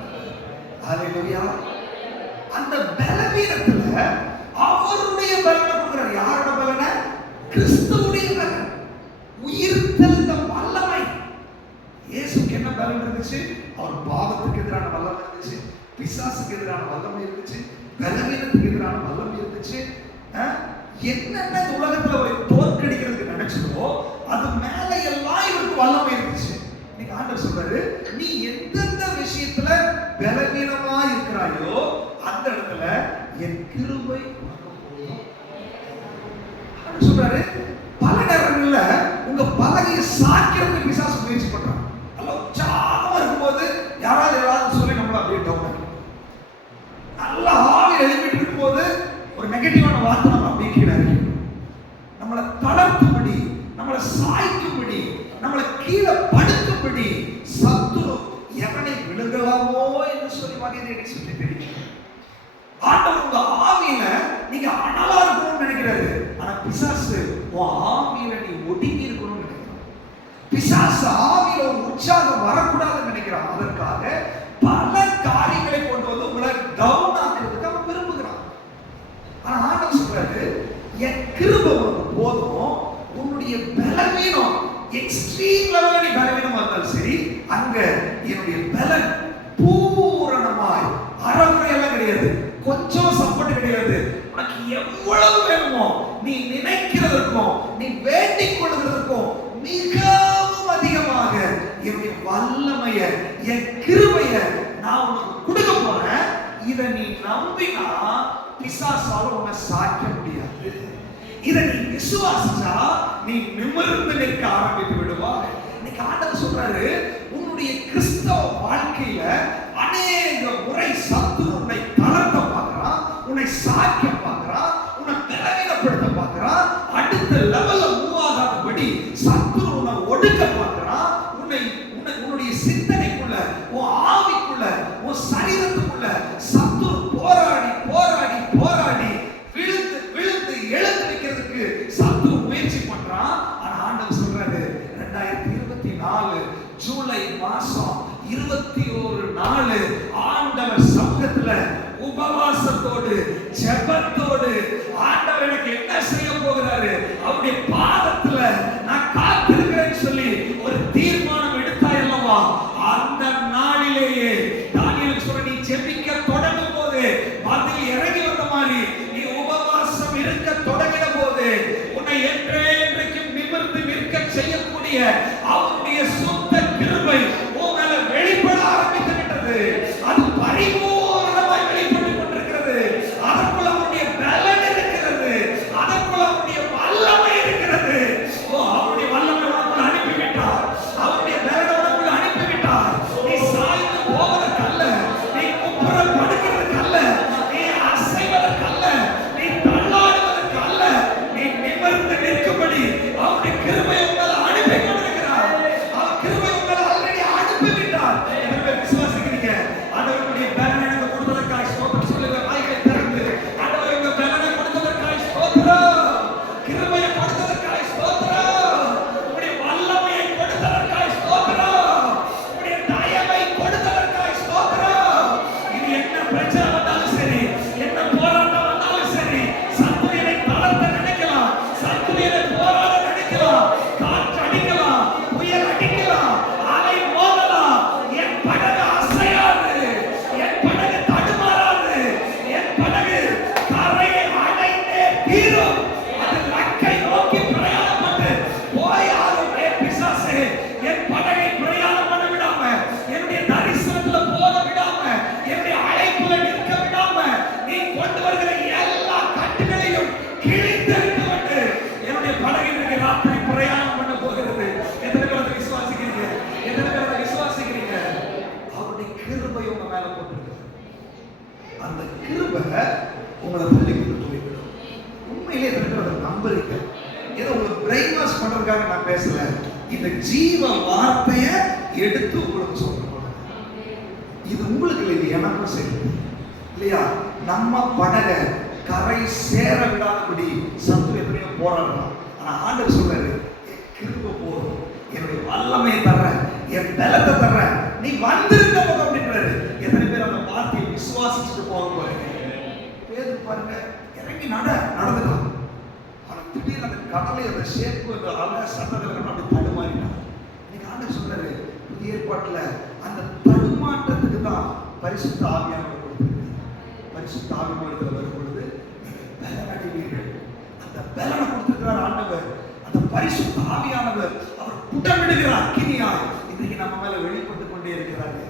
ஹல்லேலூயா. அந்த பலவீனத்துல அவருடைய பலனை கொடுக்கிறார். யாரோட பலனை? கிறிஸ்துவுடைய பலன், உயிர்த்தெழுந்த வல்லமை. இயேசுக்கு என்ன பலன் இருந்துச்சு? அவர் பாவத்துக்கு எதிரான வல்லமை இருந்துச்சு, பிசாசுக்கு எதிரான வல்லமை இருந்துச்சு, பலவீனத்துக்கு எதிரான வல்லமை இருந்துச்சு. என்னென்ன உலகத்துல ஒரு தோற்கடிக்கிறதுக்கு நினைச்சதோ அது மேல எல்லாம் இவருக்கு வல்லமை இருந்துச்சு. இன்னைக்கு ஆண்டவர் சொல்றாரு, நீ எந்தெந்த விஷயத்துல பலவீனமா இருக்கிறாயோ அந்த இடத்துல என் கிருபை சொல்றாரு. பல நேரங்கள்ல உங்க பலகையை சாய்க்கிறதுக்கு பிசாசு முயற்சி பண்றான். நல்ல உற்சாகமா இருக்கும்போது யாராவது ஏதாவது சொல்லி நம்மள அப்படியே டவுன் ஆகி, நல்ல ஆவி எழுப்பிட்டு இருக்கும்போது ஒரு நெகட்டிவான வார்த்தை நம்ம அப்படியே கீழே நம்மளை தளர்த்தும்படி, நம்மளை சாய்க்கும்படி, நம்மளை கீழே படுக்கும்படி சத்துரு எவனை விழுங்கலாமோ என்று சொல்லி வகையை சொல்லி தெரியும். ஆண்டவர் உங்க ஆவியில நீங்க அனலா இருக்கணும்னு நினைக்கிறாரு. ஆனா பிசாசு உன் ஆவியில நீ ஒடுங்கி இருக்கணும்னு நினைக்கிறான். பிசாசு ஆவியில ஒரு உற்சாகம் வரக்கூடாதுன்னு நினைக்கிறான். அதற்காக பல காரியங்களை கொண்டு வந்து உங்களை டவுன் ஆக்குறதுக்கு அவன் விரும்புகிறான். ஆனா ஆண்டவர் சொல்றாரு, என் கிருபை உனக்கு போதும், உன்னுடைய பலவீனம் எக்ஸ்ட்ரீம் லெவல்ல நீ பலவீனமா இருந்தாலும் சரி, அங்க என்னுடைய பலன் பூரணமாய், அறகுறையெல்லாம் கிடையாது, கொஞ்சம் சப்போர்ட் கிடையாது, உனக்கு எவ்வளவு வேணுமோ நீ நினைக்கிறதற்கும் நீ வேண்டிக் கொள்கிறதற்கும் மிகவும் அதிகமாக என்னுடைய வல்லமைய, என் கிருபைய நான் உனக்கு கொடுக்க போறேன். இதை நீ நம்பினா பிசாசால உன்னை சாய்க்க முடியாது. இதை நீ விசுவாசிச்சா நீ நிமிர்ந்து நிற்க ஆரம்பித்து விடுவாய். இன்னைக்கு ஆண்டவர் சொல்றாரு, உன்னுடைய கிறிஸ்தவ வாழ்க்கையில அநேக முறை சத்துரு உன்னை தளர்த்த பார்க்கிறான், உன்னை சாய்க்க பார்க்கிறான், உன்னை பலவீனப்படுத்த பார்க்கிறான், அடுத்த லெவல்ல நம்பிக்கையோடு ஜெபத்தோடு ஆண்டவர் எனக்கு என்ன செய்ய போகிறாரு, அவருடைய பாதத்துல நான் காத்திருக்கிறேன்னு சொல்லி ஒரு தீர்மானம் எடுத்தாய் அல்லவா, அந்த நாளிலேயே தானியேல் சொல்ற நீ ஜெபிக்க தொடங்கும் போது பதில் இறங்கி வந்த மாதிரி, நீ உபவாசம் இருக்க தொடங்கின போது உன்னை என்றைக்கும் நிமிர்ந்து நிற்க செய்யக்கூடிய அவருடைய சொந்த கிருபை உன் மேல வெளிப்பட ஆரம்பித்து விட்டது. அது பரிபூர்ணமாய் வெளிப்பட்டுக் கொண்டிருக்கிறது. அதற்குள்ள அவருடைய பலன் இருக்கிறது, அதற்குள்ள அவருடைய வல்லமை இருக்கிறது. அவருடைய வல்லமை உனக்குள்ள அனுப்பிவிட்டார், அவருடைய பலனை உனக்குள்ள அனுப்பிவிட்டார். நீ சாய்ந்து போவதற்கல்ல, நீ குப்புற படுக்கிறதுக்கல்ல, நீ அசைவதற்கல்ல, நீ தள்ளாடுவதற்கல்ல, நீ நிமிர்ந்து நிற்கும்படி அவருடைய கிருபை உங்களை அனுப்பி கொண்டிருக்கிறார். அவர் கிருபை உங்களை ஆல்ரெடி அனுப்பிவிட்டார். எனவே விசுவாசிக்கிறீங்க, ஆண்டவருடைய பலனை எனக்கு கொடுத்ததற்காக ஸ்தோத்திரம் சொல்லுங்க. வாய்களை திறந்து ஆண்டவரே உங்க பலனை கொடுத்ததற்காக ஸ்தோத்திரம், கிருபையை கொடுத்ததற்காக ஸ்தோத்திரம், உம்முடைய வல்லமையை கொடுத்ததற்காக ஸ்தோத்திரம், உம்முடைய தயவை கொடுத்ததற்காக ஸ்தோத்திரம். இது என்ன பிரச்சனை வந்தாலும் சரி, என்ன போராட்டம் வந்தாலும் சரி, சத்துரியனை தளர்த்த நினைக்கலாம், சத்துரியனை போராட நினைக்கலாம், காற்று அடிக்கலாம், புயல் அடிக்கலாம், அலை மோதலாம், என் படகு அசையாது, என் படகு தடுமாறாது, என் படகு கரையை அடைந்தே தீரும். அது லக்கை நோக்கி பிரயாணப்பட்டு போயாலும் பிசாசே என் படகை பிரயாணம் பண்ண விடாம, என்னுடைய தரிசனத்துல போக விடாம, என்னுடைய அழைப்புல நிற்க விடாம, நீ கொண்டு வருகிற எல்லா கட்டுகளையும் கிழித்தெறிந்து விட்டு என்னுடைய படகு இன்றைக்கு ராத்திரி பிரயாணம் பண்ண போகிறது. எத்தனை பேர் அதை விசுவாசிக்கிறீங்க? எத்தனை பேர் அதை விசுவாசிக்கிறீங்க? அவருடைய கிருபை உங்க மேல போட்டிருக்கு. அந்த கிருபை உங்களை தள்ளி கொண்டு போய்விடும். உண்மையிலே எத்தனை பேர் அதை நம்புறீங்க? ஏதோ உங்களுக்கு பிரெயின் வாஷ் பண்றதுக்காக நான் பேசல, இந்த ஜீவ வார்த்தையை எடுத்து உங்களுக்கு சொல்றேன். இது உங்களுக்கு இல்லை, இது எனக்கும் சரி இல்லையா? நம்ம படகை கரை சேர விடாதபடி சத்துரு எத்தனையோ போராடலாம். ஆனா ஆண்டவர் சொல்றாரு, என் கிருபை போதும், என்னுடைய வல்லமையை தர்றேன், என் பலத்தை தர்றேன், நீ வந்திருந்த போது அப்படின்றாரு. எத்தனை பேர் அந்த வார்த்தையை விசுவாசிச்சுட்டு போக போறீங்க? பேரு பாருங்க, இறங்கி நடந்துட்டான். ஆனா திடீர்னு அந்த கடலை அந்த ஷேப்பு அந்த அழகா சட்டத்தில் அப்படி தடுமாறினான். இன்னைக்கு ஆண்டவர் சொல்றாரு, புதிய ஏற்பாட்டுல அந்த தடுமாற்றத்துக்கு தான் பரிசுத்த ஆவியானவர் கொடுத்திருக்கிறார். பரிசுத்த ஆவியானவர் வரும் பொழுது நீங்கள் பலன் அடைவீர்கள். அந்த பலனை கொடுத்திருக்கிறார் ஆண்டவர். அந்த பரிசுத்த ஆவியானவர் அவர் புடமிடுகிற அக்கினியாய் இன்னைக்கு நம்ம மேல வெளிப்பட்டு கொண்டே இருக்கிறாரு.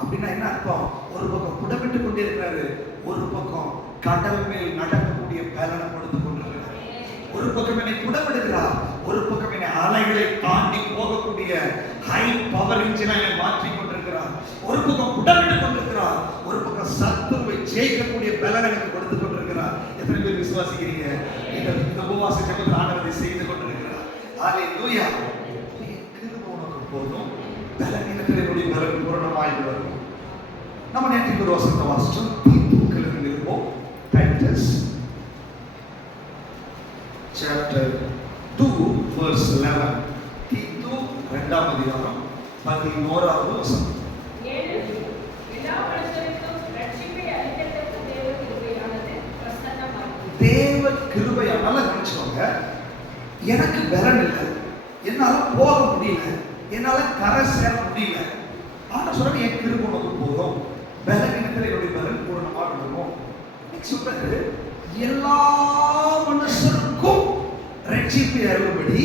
அப்படின்னா என்ன அர்த்தம்? ஒரு பக்கம் புடமிட்டு கொண்டே இருக்கிறாரு, ஒரு பக்கம் கடல் மேல் நடக்கக்கூடிய பலனை கொடுத்து கொண்டிருக்கிறார். ஒரு பக்கம் என்னை புடமிடுகிறார், ஒரு பக்கம் என்னை அலைகளை தாண்டி போகக்கூடிய ஹை பவர் இன்ஜினை மாற்றி கொண்டிருக்கிறார். ஒரு பக்கம் புடமிட்டு கொண்டிருக்கிறார், ஒரு பக்கம் சத்துருவை ஜெயிக்கக்கூடிய பலனை எனக்கு கொடுத்து கொண்டிருக்கிறார். எத்தனை பேர் விசுவாசிக்கிறீங்க? இந்த உபவாச ஜெபத்தில் ஆண்டவரை செய்து கொண்டிருக்கிறார். ஹல்லேலூயா. கிருபை உனக்கு போதும், பலவீனத்திலே உடைய பலன் பூரணமாய் வரும். நம்ம நேற்று ஒரு வசனத்தை வாசிச்சோம். தீத்துக்களில் இருப்போம். Titus chapter 2 verse 11. தீத்து 2ஆம் அதிகாரம் 11வது வசனம். தேவ கிருபையா, நல்லா கவனிச்சுக்கோங்க. எனக்கு பலன் இல்லை, என்னால போக முடியல, என்னால கரை சேர முடியல. ஆனா சொல்றாங்க, என் கிருபை உனக்கு போதும், பலவீனத்தில் என்னுடைய பலன் பூரணமா விடுவோம். சொல்றாரு, எல்லா மனுஷருக்கும் ரட்சிப்பை அருளும்படி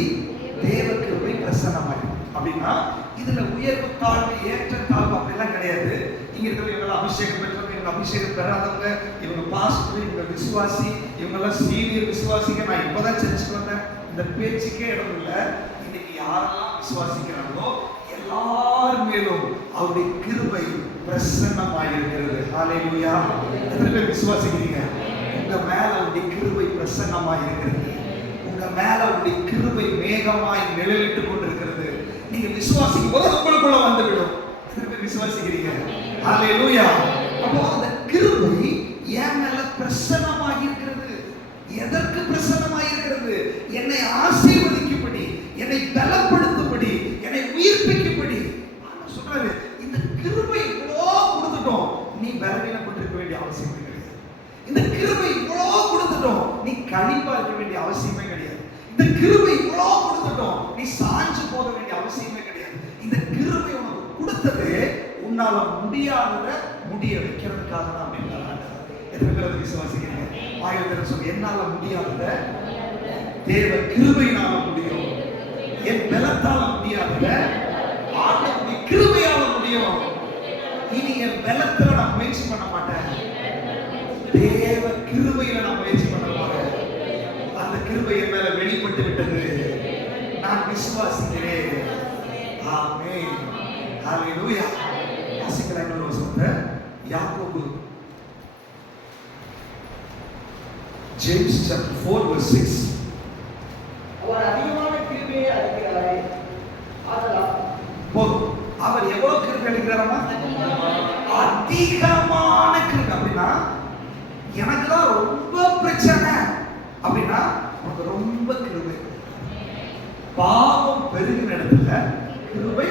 தேவ கிருபை பிரசன்னமாகும். அப்படின்னா இதுல உயர்வு தாழ்வு ஏற்ற தாழ்வு அப்படிலாம் கிடையாது. இங்க இருக்கிற இவங்க அபிஷேகம் பெற்றவங்க, இவங்க அபிஷேகம் பெறாதவங்க, இவங்க பாஸ்டர், இவங்க விசுவாசி, இவங்க எல்லாம் சீனியர் விசுவாசிங்க. நான் இப்பதான் சர்ச்சுக்கு வந்தேன், இந்த பேச்சுக்கே இடம் இல்லை. இன்னைக்கு யாரெல்லாம் விசுவாசிக்கிறாங்களோ எல்லார் மேலும் அவருடைய கிருபை பிரசன்னமாயிருக்கிறது. ஹல்லேலூயா. எத்தனை பேர் விசுவாசிக்கிறீங்க? உங்க மேல அவருடைய கிருபை பிரசன்னமாயிருக்கிறது. உங்க மேல அவருடைய கிருபை மேகமாய் நிழலிட்டு கொண்டிருக்கிறது. நீங்க விசுவாசிக்கும் போது உங்களுக்குள்ள வந்துவிடும். எத்தனை பேர் விசுவாசிக்கிறீங்க? ஹல்லேலூயா. அப்போ அந்த கிருபை என் மேல பிரசன்னமாயிருக்கிறது. எதற்கு பிரசன்னமாயிருக்கிறது? என்னை ஆசீர்வதிக்கும்படி, என்னை பலப்படுத்தும்படி, என்னை உயிர்ப்பிக்கும்படி. ஆண்டவர் சொல்றாரு, இந்த கிருபை இவ்வளோ கொடுத்துட்டோம், நீ பலவீனப்பட்டிருக்க வேண்டிய அவசியம் கிடையாது. இந்த கிருபை கழிப்பா இருக்க வேண்டிய அவசியமே கிடையாது. இந்த கிருபை இவ்வளவு கொடுத்துட்டோம், நீ சாஞ்சு போக வேண்டிய அவசியமே கிடையாது. இந்த கிருபை உனக்கு கொடுத்தது உன்னால முடியாதத முடிய வைக்கிறதுக்காக தான் அப்படின்றாங்க. எத்தனை பேர் விசுவாசிக்கிறீங்க? ஆயிரத்தி சொல்லி என்னால முடியாதத தேவ கிருபையினால முடியும், என் பலத்தால முடியாதத ஆண்டவருடைய கிருபையால முடியும். இனி என் பலத்துல நான் முயற்சி பண்ண மாட்டேன், தேவ கிருபையில நான் முயற்சி பண்ண போறேன். அந்த கிருபை என் மேல வெளிப்பட்டு விட்டது, நான் விசுவாசிக்கிறேன். ஆமென், ஹalleluya. வாசிக்கலாம் இன்னொரு வசனத்தை, யாக்கோபு James chapter 4 verse 6. அவர் அதிகமான கிருபையை அளிக்கிறாரே, ஆதலால் போதும். அவர் எவ்வளவு கிருபை அளிக்கிறாரா? அதிகமான கிருபை. அப்படின்னா எனக்கு தான் ரொம்ப பிரச்சனை அப்படின்னா உனக்கு ரொம்ப கிருபை. பாவம் பெருகின இடத்துல கிருபை.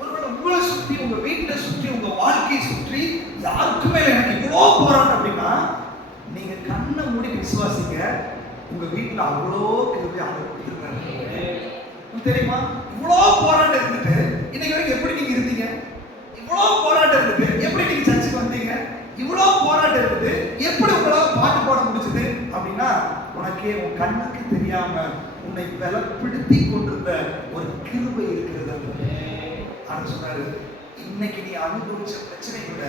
ஒருவேளை உங்களை சுற்றி, உங்க வீட்டை சுற்றி, உங்க வாழ்க்கையை சுற்றி யாருக்குமே எனக்கு இவ்வளோ போராட்டம் அப்படின்னா நீங்க கண்ணை மூடி விசுவாசிங்க, உங்க வீட்டுல அவ்வளோ கிருபை தெரியுமா? இவ்வளோ போராட்டம் இருந்துட்டு இன்னைக்கு வரைக்கும் எப்படி நீங்க இருந்தீங்க? இவ்வளோ போராட்டம் இருந்துட்டு எப்படி நீங்க சர்ச்சுக்கு வந்தீங்க? இவ்வளோ போராட்டம் இருந்துட்டு எப்படி உங்களால பாட்டு பாட முடிச்சது அப்படின்னா உனக்கே உன் கண்ணுக்கு தெரியாம உன்னை பலப்படுத்தி கொண்டிருந்த ஒரு கிருபை இருக்கிறது. அது சொன்னாரு, இன்னைக்கு நீ அனுபவிச்ச பிரச்சனை விட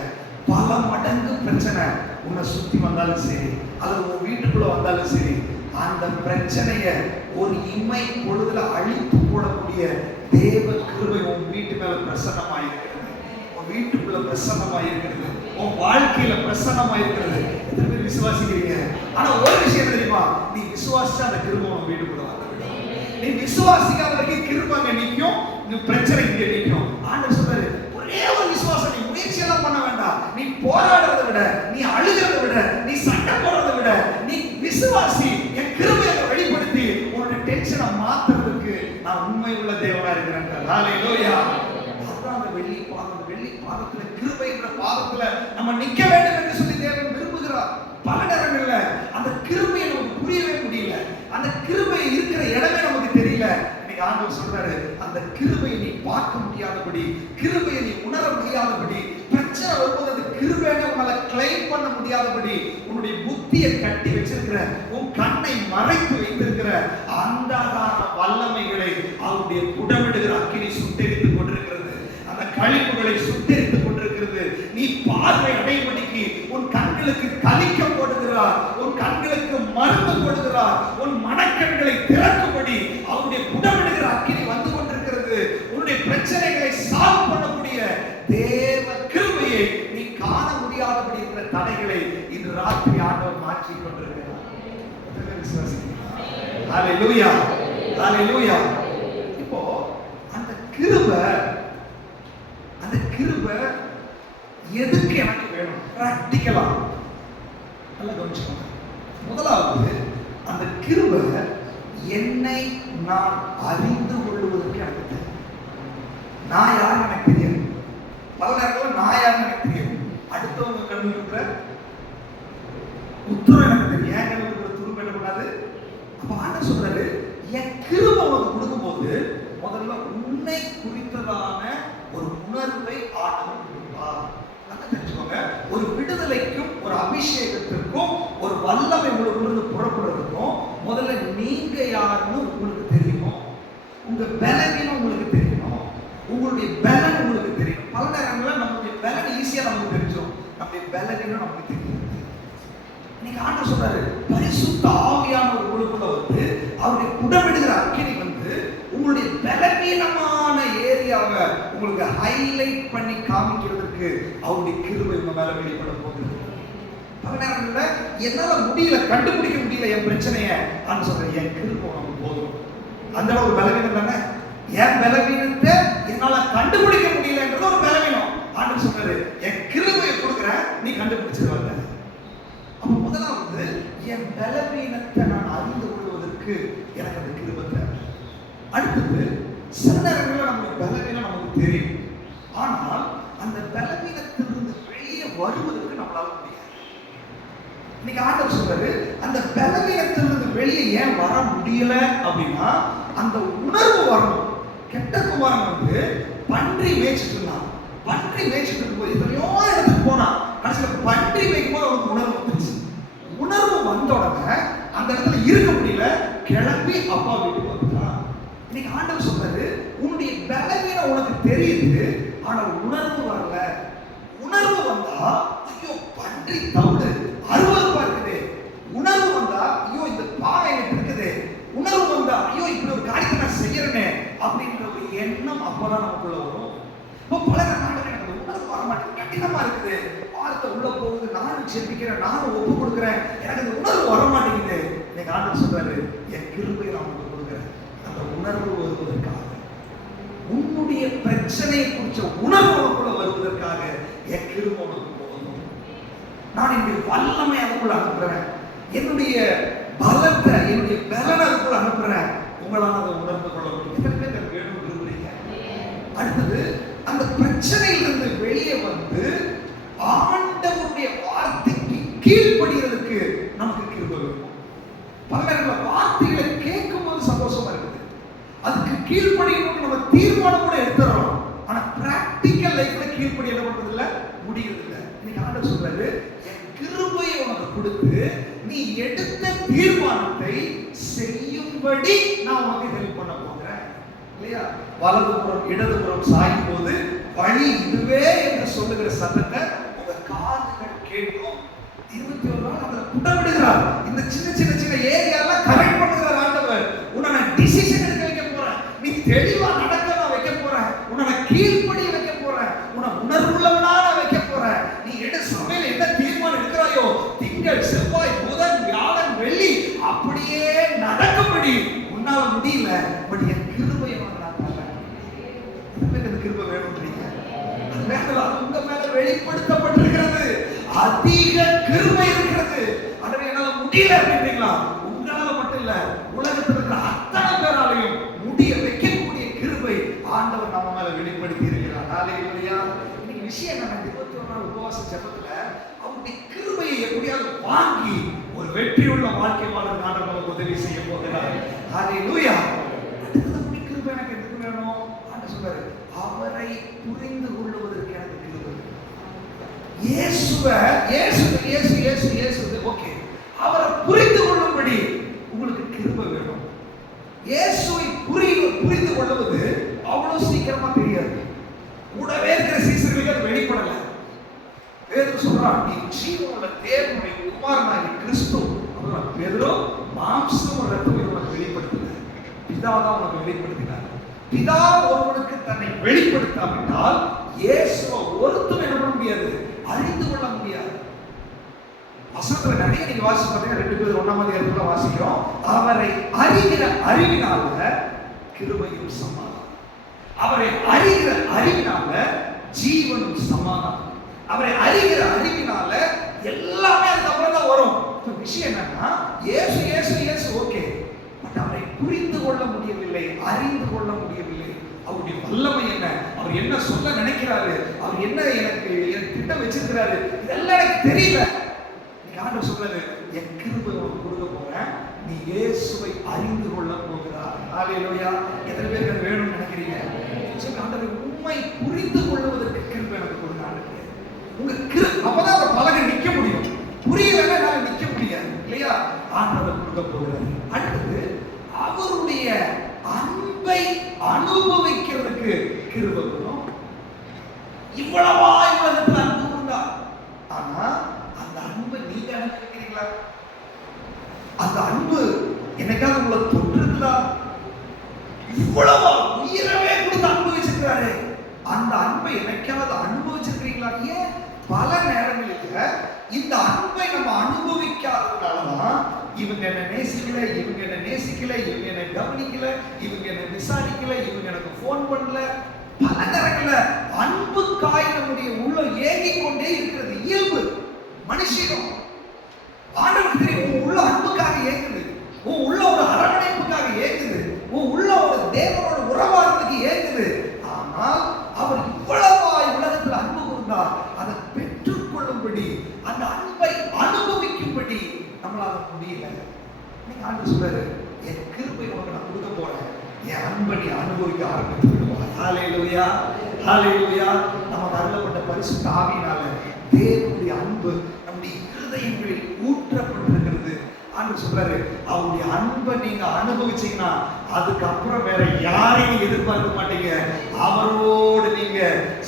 பல மடங்கு பிரச்சனை உன்னை சுத்தி வந்தாலும் சரி, அல்லது உன் வீட்டுக்குள்ள வந்தாலும் சரி, அந்த பிரச்சனைய ஒரு இமை பொழுதுல அழித்து போடக்கூடிய தேவ கிருபை உன் வீட்டு மேல பிரசன்னமாயிருக்கிறது, உன் வீட்டுக்குள்ள பிரசன்னமாயிருக்கிறது, உன் வாழ்க்கையில பிரசன்னமாயிருக்கிறது. எத்தனை பேர் விசுவாசிக்கிறீங்க? ஆனா ஒரு விஷயம் தெரியுமா? நீ விசுவாசிச்சா அந்த கிருபை உன் வீட்டுக்குள்ள வந்து, நீ விசுவாசிக்காத வரைக்கும் கிருபை அங்க நிற்கும், நீ பிரச்சனை இங்க நிற்கும். ஆண்டவர் சொல்றாரு, ஒரே ஒரு விசுவாசம், நீ முயற்சி எல்லாம் பண்ண வேண்டாம், நீ போராடுறதை விட, நீ அழுகிறதை விட, நீ சண்டை போடுறதை விட, நீ விசுவாசி, என் கிருபையை வெளிப்படுத்தி உன்னோட டென்ஷனை மாத்துறதுக்கு நான் உண்மை உள்ள தேவனா இருக்கிறேன். ஹalleluya. அதான் அந்த வெள்ளி பாதம், வெள்ளி பாதத்துல கிருபை என்ற பாதத்துல நம்ம நிக்க வேண்டும் என்று சொல்லி தேவன் விரும்புகிறார். பல நேரங்கள்ல அந்த கிருபையை நமக்கு புரியவே முடியல, அந்த கிருபை இருக்கிற இடமே நமக்கு தெரியல. ஆண்டவர் சொல்றாரு, அந்த கிருபையை நீ பார்க்க முடியாதபடி, கிருபையை நீ உணர முடியாதபடி, பிரச்சனை வரும்போது அந்த கிருபையை உன்னால கிளைம் பண்ண முடியாதபடி உன்னுடைய புத்தியை கட்டி வச்சிருக்கிற, உன் கண்ணை மறைத்து வைத்திருக்கிற அந்தகார வல்லமைகளை அவருடைய புடமிடுகிற அக்கினி சுட்டெரித்துக் கொண்டிருக்கிறது, அந்த கழிவுகளை சுட்டெரித்துக் கொண்டிருக்கிறது. நீ பார்வை அடைபடிக்கு உன் கண்களுக்கு கலிக்க போடுகிறார், உன் கண்களுக்கு மருந்து போடுகிறார், உன் மனக்கண்களை திறக்கும்படி அவருடைய புடமிடுகிற அக்கினி வந்து கொண்டிருக்கிறது. உன்னுடைய பிரச்சனைகளை சால்வ் பண்ணக்கூடிய தேவ கிருபையை நீ காண முடியாதபடி இருக்கிற தடைகளை இன்று ராத்திரி ஆண்டவர் மாற்றி கொண்டிருக்கிறார். ஹalleluya, ஹalleluya. இப்போ அந்த கிருபை, அந்த கிருபை எதுக்கு எனக்கு வேணும்? பிராக்டிகலா நல்லா கவனிச்சுக்கோங்க. முதலாவது, அந்த கிருபை என்னை நான் அறிந்து கொள்வதற்கு எனக்கு தெரியும். நான் யாருன்னு எனக்கு தெரியும். பல நேரங்களில் நான் யாருன்னு எனக்கு தெரியும், அடுத்தவங்க கண்ணு இருக்கிற உத்தரவு எனக்கு தெரியும், என் கண்ணு இருக்கிற துருப்பு என்ன பண்ணாது. அப்ப ஆண்டவர் சொல்றாரு, என் கிருபை உனக்கு கொடுக்கும்போது முதல்ல உன்னை குறித்ததான ஒரு உணர்வை ஆண்டவர் கொடுப்பார். தெரிஞ்சுக்கோங்க, ஒரு விடுதலைக்கும் ஒரு அபிஷேகத்திற்கும் ஒரு வல்லமை உங்களுக்குள்ள புறப்படுறதுக்கும் முதல்ல நீங்க யாருன்னு உங்களுக்கு தெரியணும், உங்க பலவீனம் உங்களுக்கு தெரியணும், உங்களுடைய பலன் உங்களுக்கு தெரியணும். பல நேரங்களில் நம்மளுடைய பலன் ஈஸியா நமக்கு தெரிஞ்சிடும், நம்முடைய பலவீனம் நமக்கு தெரியும். இன்னைக்கு ஆண்டவர் சொல்றாரு, பரிசுத்த ஆவியானவர் உங்களுக்குள்ள வந்து அவருடைய புடமிடுகிற அக்கினி வந்து உங்களுடைய பலவீனமான ஏரியாவை உங்களுக்கு ஹைலைட் பண்ணி காமிக்கிறதுக்கு அவருடைய கிருபை உங்க மேல வெளிப்பட போகுது. பல நேரங்களில் என்னால முடியல, கண்டுபிடிக்க முடியல என் பிரச்சனைய, ஆண்டு சொல்றேன், என் கிருபை உனக்கு போதும். அந்த அளவு பலவீனம் தானே, என் பலவீனத்தை என்னால கண்டுபிடிக்க முடியலன்றது ஒரு பலவீனம். ஆண்டு சொல்றாரு, என் கிருபையை கொடுக்குறேன், நீ கண்டுபிடிச்சிருவாங்க. அப்ப முதலாவது, என் பலவீனத்தை நான் அறிந்து கொள்வதற்கு எனக்கு அந்த கிருபை தேவை. அடுத்தது, சில நேரங்களில் நம்முடைய பலவீனம் நமக்கு தெரியும், ஆனால் அந்த பலவீனத்திலிருந்து வெளியே வருவதற்கு நம்மளால முடியாது. இன்னைக்கு ஆண்டவர் சொல்றாரு, அந்த பலவீனத்திலிருந்து வெளியே ஏன் வர முடியல அப்படின்னா அந்த உணர்வு வரணும். கெட்ட குமாரன் வந்து பன்றி மேய்ச்சிட்டு இருந்தான். பன்றி மேய்ச்சிட்டு இருக்கும்போது எத்தனையோ இடத்துக்கு போனான். கடைசியில் பன்றி மேய்க்கும் போது அவனுக்கு உணர்வு வந்துச்சு. உணர்வு வந்த உடனே அந்த இடத்துல இருக்க முடியல, கிளம்பி அப்பா வீட்டுக்கு வந்துட்டான். இன்னைக்கு ஆண்டவர் சொல்றாரு, உன்னுடைய பலவீனம் உனக்கு தெரியுது, ஆனா உணர்வு வரல. உணர்வு வந்தா ஐயோ பன்றி தவிடு அருவருப்பா இருக்குது. உணர்வு வந்தா ஐயோ இந்த பாவை எனக்கு இருக்குது. உணர்வு வந்தா ஐயோ இப்படி ஒரு காரியத்தை நான் செய்யறேனே அப்படின்ற ஒரு எண்ணம் அப்பதான் நமக்குள்ள வரும். இப்போ பல நாட்கள் எனக்கு உணர்வு வர மாட்டேங்குது, கடினமா இருக்குது, வார்த்தை உள்ள போகுது, நானும் செபிக்கிறேன், நானும் ஒப்பு கொடுக்குறேன், எனக்கு அந்த உணர்வு வர மாட்டேங்குது. இன்னைக்கு ஆண்டவர் சொல்றாரு, என் கிருபையை நான் உங்களுக்கு கொடுக்குறேன். அந்த உணர்வு வருவதற்காக, உன்னுடைய பிரச்சனையை குறிச்ச உணர்வு உனக்குள்ள வருவதற்காக என் கிருபை உனக்கு போகணும். நான் என்னுடைய வல்லமை அதுக்குள்ள அனுப்புறேன், என்னுடைய பலத்தை, என்னுடைய பலனை அதுக்குள்ள அனுப்புறேன். உங்களால் அதை உணர்ந்து கொள்ள முடியும். எத்தனை வேணும் விரும்புறீங்க? அடுத்தது, அந்த பிரச்சனையிலிருந்து வெளியே வந்து ஆண்டவருடைய வார்த்தைக்கு கீழ்ப்படுகிறதுக்கு நமக்கு கிருபை வேணும். பல நேரங்களில் வார்த்தைகளை கேட்கும் போது சந்தோஷமா இருக்குது, அதுக்கு கீழ்ப்படியணும் நம்ம தீர்மானம் கூட எடுத்துறோம். ஆனா பிராக்டிக்கல் லைஃப்ல கீழ்ப்படி என்ன பண்றது இல்ல, முடிகிறது இல்ல. இன்னைக்கு ஆண்டவர் சொல்றாரு, என் கிருபையை உனக்கு கொடுத்து நீ எடுத்த தீர்மானத்தை செய்யும்படி நான் உனக்கு ஹெல்ப் பண்ண போகிறேன். இல்லையா? வலதுபுறம் இடதுபுறம் சாயும் போது வழி இதுவே என்று சொல்லுகிற சத்தத்தை உங்க காதுகள் கேட்கும். 21 நாள் அதை புடவிடுகிறார். இந்த சின்ன சின்ன சின்ன ஏரியாலாம் கரெக்ட் பண்ணுகிறார் ஆண்டவர். உன்னை நான் டிசிஷன் எடுக்க வைக்க போறேன், நீ தெளிவா நடக்க நான் வைக்க போறேன், உன்னை நான் கீழ்ப்படிய வைக்க போறேன், உன்னை உணர்வுள்ளவனா நான் வைக்க போறேன். நீ எடு சமையல் என்ன தீர்மானம் எடுக்கிறாயோ திங்கள் செவ்வாய் புதன் வியாழன் வெள்ளி அப்படியே நடக்கும்படி உன்னால முடியல, பட் என் கிருபையை நான் தரேன். இந்த கிருபை வேணும்ன்றீங்க, அது வேண்டாம், உங்க மேல வெளிப்படுத்தப்பட்டிருக்கிறது. அதிக கிருபை இருக்கிறது. அதனால என்னால முடியல அப்படின்றீங்களா? உங்களால மட்டும் இல்ல, உலகத்தில் இருக்கிற அத்தனை பேராலையும் முடிய வைக்கக்கூடிய கிருபை ஆண்டவர் நம்ம மேல வெளிப்படுத்தி இருக்கிறார். ஹல்லேலூயா. இன்னைக்கு விஷயம் என்ன, 21 நாள் உபவாச ஜெபத்துல அவருடைய கிருபையை எப்படியாவது வாங்கி ஒரு வெற்றியுள்ள வாழ்க்கை வாழ ஆண்டவர் நமக்கு உதவி செய்ய போகிறார். ஹல்லேலூயா. அடுத்த கிருபை எனக்கு எதுக்கு வேணும்? ஆண்டவர் சொல்றாரு, அவரை புரிந்து கொள்வதற்கு எனக்கு கிருபை. ஓகே, அவரை புரிந்து கொள்ளும்படி உங்களுக்கு கிருபை வேணும். இயேசுவை புரிந்து கொள்வது அவ்வளவு சீக்கிரமா தெரியாது. கூடவே இருக்கிற சீசர்களுக்கு அது வெளிப்படல. பேதுரு சொல்றான், நீ ஜீவனுள்ள தேவனுடைய குமாரனாகிய கிறிஸ்து. பேதுரு, மாம்சம் ரத்தம் உனக்கு வெளிப்படுத்தல, பிதா தான் உனக்கு வெளிப்படுத்தினார். பிதா ஒருவனுக்கு தன்னை வெளிப்படுத்தாவிட்டால் இயேசுவை ஒருத்தரும் என்ன பண்ண முடியாது, அறிந்து கொள்ள முடியாது. வசனத்துல நிறைய நீங்க வாசிச்சு பார்த்தீங்கன்னா 2 பேர் 1ஆம் அதிகாரத்துல வாசிக்கிறோம், அவரை அறிகிற அறிவினால கிருபையும் சமாதானம், அவரை அறிகிற அறிவினால ஜீவனும் சமாதானம், அவரை அறிகிற அறிவினால எல்லாமே அதுக்கப்புறம் தான் வரும். விஷயம் என்னன்னா, இயேசு இயேசு இயேசு ஓகே, பட் அவரை புரிந்து கொள்ள முடியவில்லை, அறிந்து கொள்ள முடியவில்லை. அவருடைய வல்லமை என்ன, அவர் என்ன சொல்ல நினைக்கிறாரு, அவர் என்ன எனக்கு திட்டம் வச்சிருக்கிறாரு, இதெல்லாம் எனக்கு தெரியல. ஆண்டவர் சொல்றாரு, என் கிருபை உனக்கு கொடுக்க போறேன், நீ இயேசுவை அறிந்து கொள்ள போகிறார். ஹல்லேலூயா. எத்தனை பேருக்கு அது வேணும்னு நினைக்கிறீங்க? ஆண்டவர் உண்மை புரிந்து கொள்வதற்கு கிருபை எனக்கு கொடுங்க. உங்க கிருபை அப்பதான் அந்த பலகை நிக்க முடியும். புரியலன்னா என்னால நிக்க முடியாது, இல்லையா? ஆண்டவர் கொடுக்க போகிறார். அடுத்தது, அவருடைய அன்பை அனுபவிக்கிறதுக்கு கிருபை வேணும். இவ்வளவா உலகத்தில் அன்பு உண்டா? ஆனா அந்த அன்பை நீங்க அனுபவிக்கிறீங்களா? அந்த அன்பு என்னைக்காவது உங்களை தொற்றுதா? இவ்வளவா உயிரவே கொடுத்து அனுபவிச்சிருக்கிறாரு, அந்த அன்பை என்னைக்காவது அனுபவிச்சிருக்கிறீங்களா? ஏன் பல நேரங்களில் இந்த அன்பை நம்ம அனுபவிக்காததுனாலதான் இவங்க என்ன நேசிக்கல, இவங்க என்ன நேசிக்கல, இவங்க என்ன கவனிக்கல, இவங்க என்ன விசாரிக்கல, இவங்க எனக்கு போன் பண்ணல. பல நேரங்கள்ல அன்புக்காய் நம்முடைய உள்ள ஏங்கிக் கொண்டே இருக்கிறது இயல்பு, மனுஷனும். ஆண்டவருக்கு தெரியும், உன் உள்ள அன்புக்காக ஏங்குது, உன் உள்ள ஒரு அரவணைப்புக்காக ஏங்குது, உன் உள்ள ஒரு தேவனோட உறவாடுறதுக்கு ஏங்குது. ஆனால் அவர் இவ்வளவாய் உலகத்தில் அன்பு கூர்ந்தார், அதை பெற்றுக்கொள்ளும்படி, அந்த அன்பை அனுபவிக்கும்படி முடியல. இன்னைக்கு ஆண்டவர் சொல்றாரு, என் கிருபை உனக்கு நான் கொடுக்க போறேன், என் அன்பை நீ அனுபவிக்க ஆரம்பித்து விடுவார். ஹல்லேலூயா, ஹல்லேலூயா. நமக்கு அருளப்பட்ட பரிசுத்த ஆவியினால தேவனுடைய அன்பு நம்முடைய இருதயங்களில் ஊற்றப்பட்டிருக்கிறது. ஆண்டவர் சொல்றாரு, அவருடைய அன்பை நீங்க அனுபவிச்சீங்கன்னா அதுக்கப்புறம் வேற யாரையும் எதிர்பார்க்க மாட்டீங்க. அவரோடு நீங்க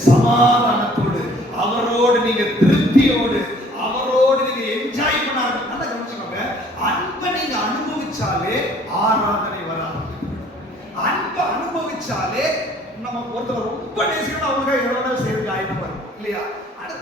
சமாதானத்தோடு, அவரோடு நீங்க திருப்தியோடு, அவரோடு நீங்க என்ஜாய் பண்ண நல்லா கவனிச்சுக்கோங்க. அன்பை நீங்க அனுபவிச்சாலே ஆராதனை வர ஆரம்பிக்கும். அன்பை அனுபவிச்சாலே நம்ம ஒருத்தர் ரொம்ப நேசிக்கணும், அவங்க எவ்வளவு செய்யறதுக்கு ஆயுதம் வரும் இல்லையா?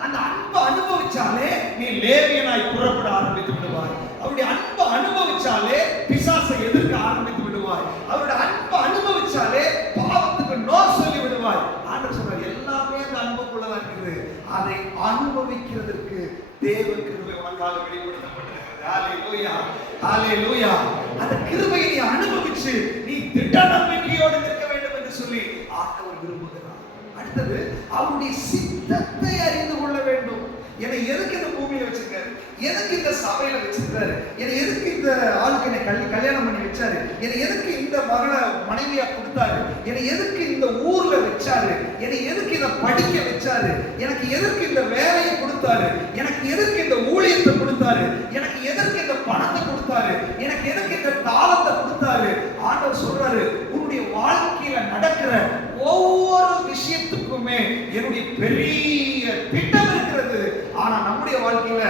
அந்த அன்பை அனுபவிச்சாலே நீ லேவியனாய் புறப்பட ஆரம்பித்து விடுவாய். அவருடைய அன்பை அனுபவிச்சாலே பிசாசை எதிர்க்க ஆரம்பித்து விடுவாய். அவருடைய அன்பை அனுபவிச்சாலே பாவத்துக்கு நோ சொல்லி விடுவாய். ஆண்டவர் சொல்றார், எல்லாமே அந்த அன்புக்குள்ளதான் இருக்குது. அதை அனுபவிக்கிறதுக்கு தேவ கிருபை உனக்காக வெளிப்படுத்தப்பட்டிருக்கிறது. ஹல்லேலூயா, ஹல்லேலூயா. அந்த கிருபையை நீ அனுபவிச்சு நீ திட நம்பிக்கையோடு இருக்க வேண்டும் என்று சொல்லி ஆண்டவர் விரும்புகிறார். அடுத்தது, அவருடைய சித்தத்தை அறிந்து கொள்ள வேண்டும். என்னை எதுக்கு இந்த பூமியில வச்சிருக்காரு, எதுக்கு இந்த சபையில வச்சிருக்காரு, என்னை எதுக்கு இந்த ஆளுக்கு என்னை கல்யாணம் பண்ணி வச்சாரு, என்னை எதுக்கு இந்த மகளை மனைவியா கொடுத்தாரு, என்னை எதுக்கு இந்த ஊர்ல வச்சாரு, என்னை எதுக்கு இதை படிக்க வச்சாரு, எனக்கு எதுக்கு இந்த வேலையை கொடுத்தாரு, எனக்கு எதுக்கு இந்த ஊழியத்தை கொடுத்தாரு, எனக்கு எதற்கு இந்த பணத்தை கொடுத்தாரு, எனக்கு எதுக்கு இந்த தாளத்தை கொடுத்தாரு. ஆண்டவர் சொல்றாரு, உன்னுடைய வாழ்க்கையில நடக்கிற ஒவ்வொரு விஷயத்துக்குமே என்னுடைய பெரிய திட்டம் இருக்கிறது. ஆனா நம்முடைய வாழ்க்கையில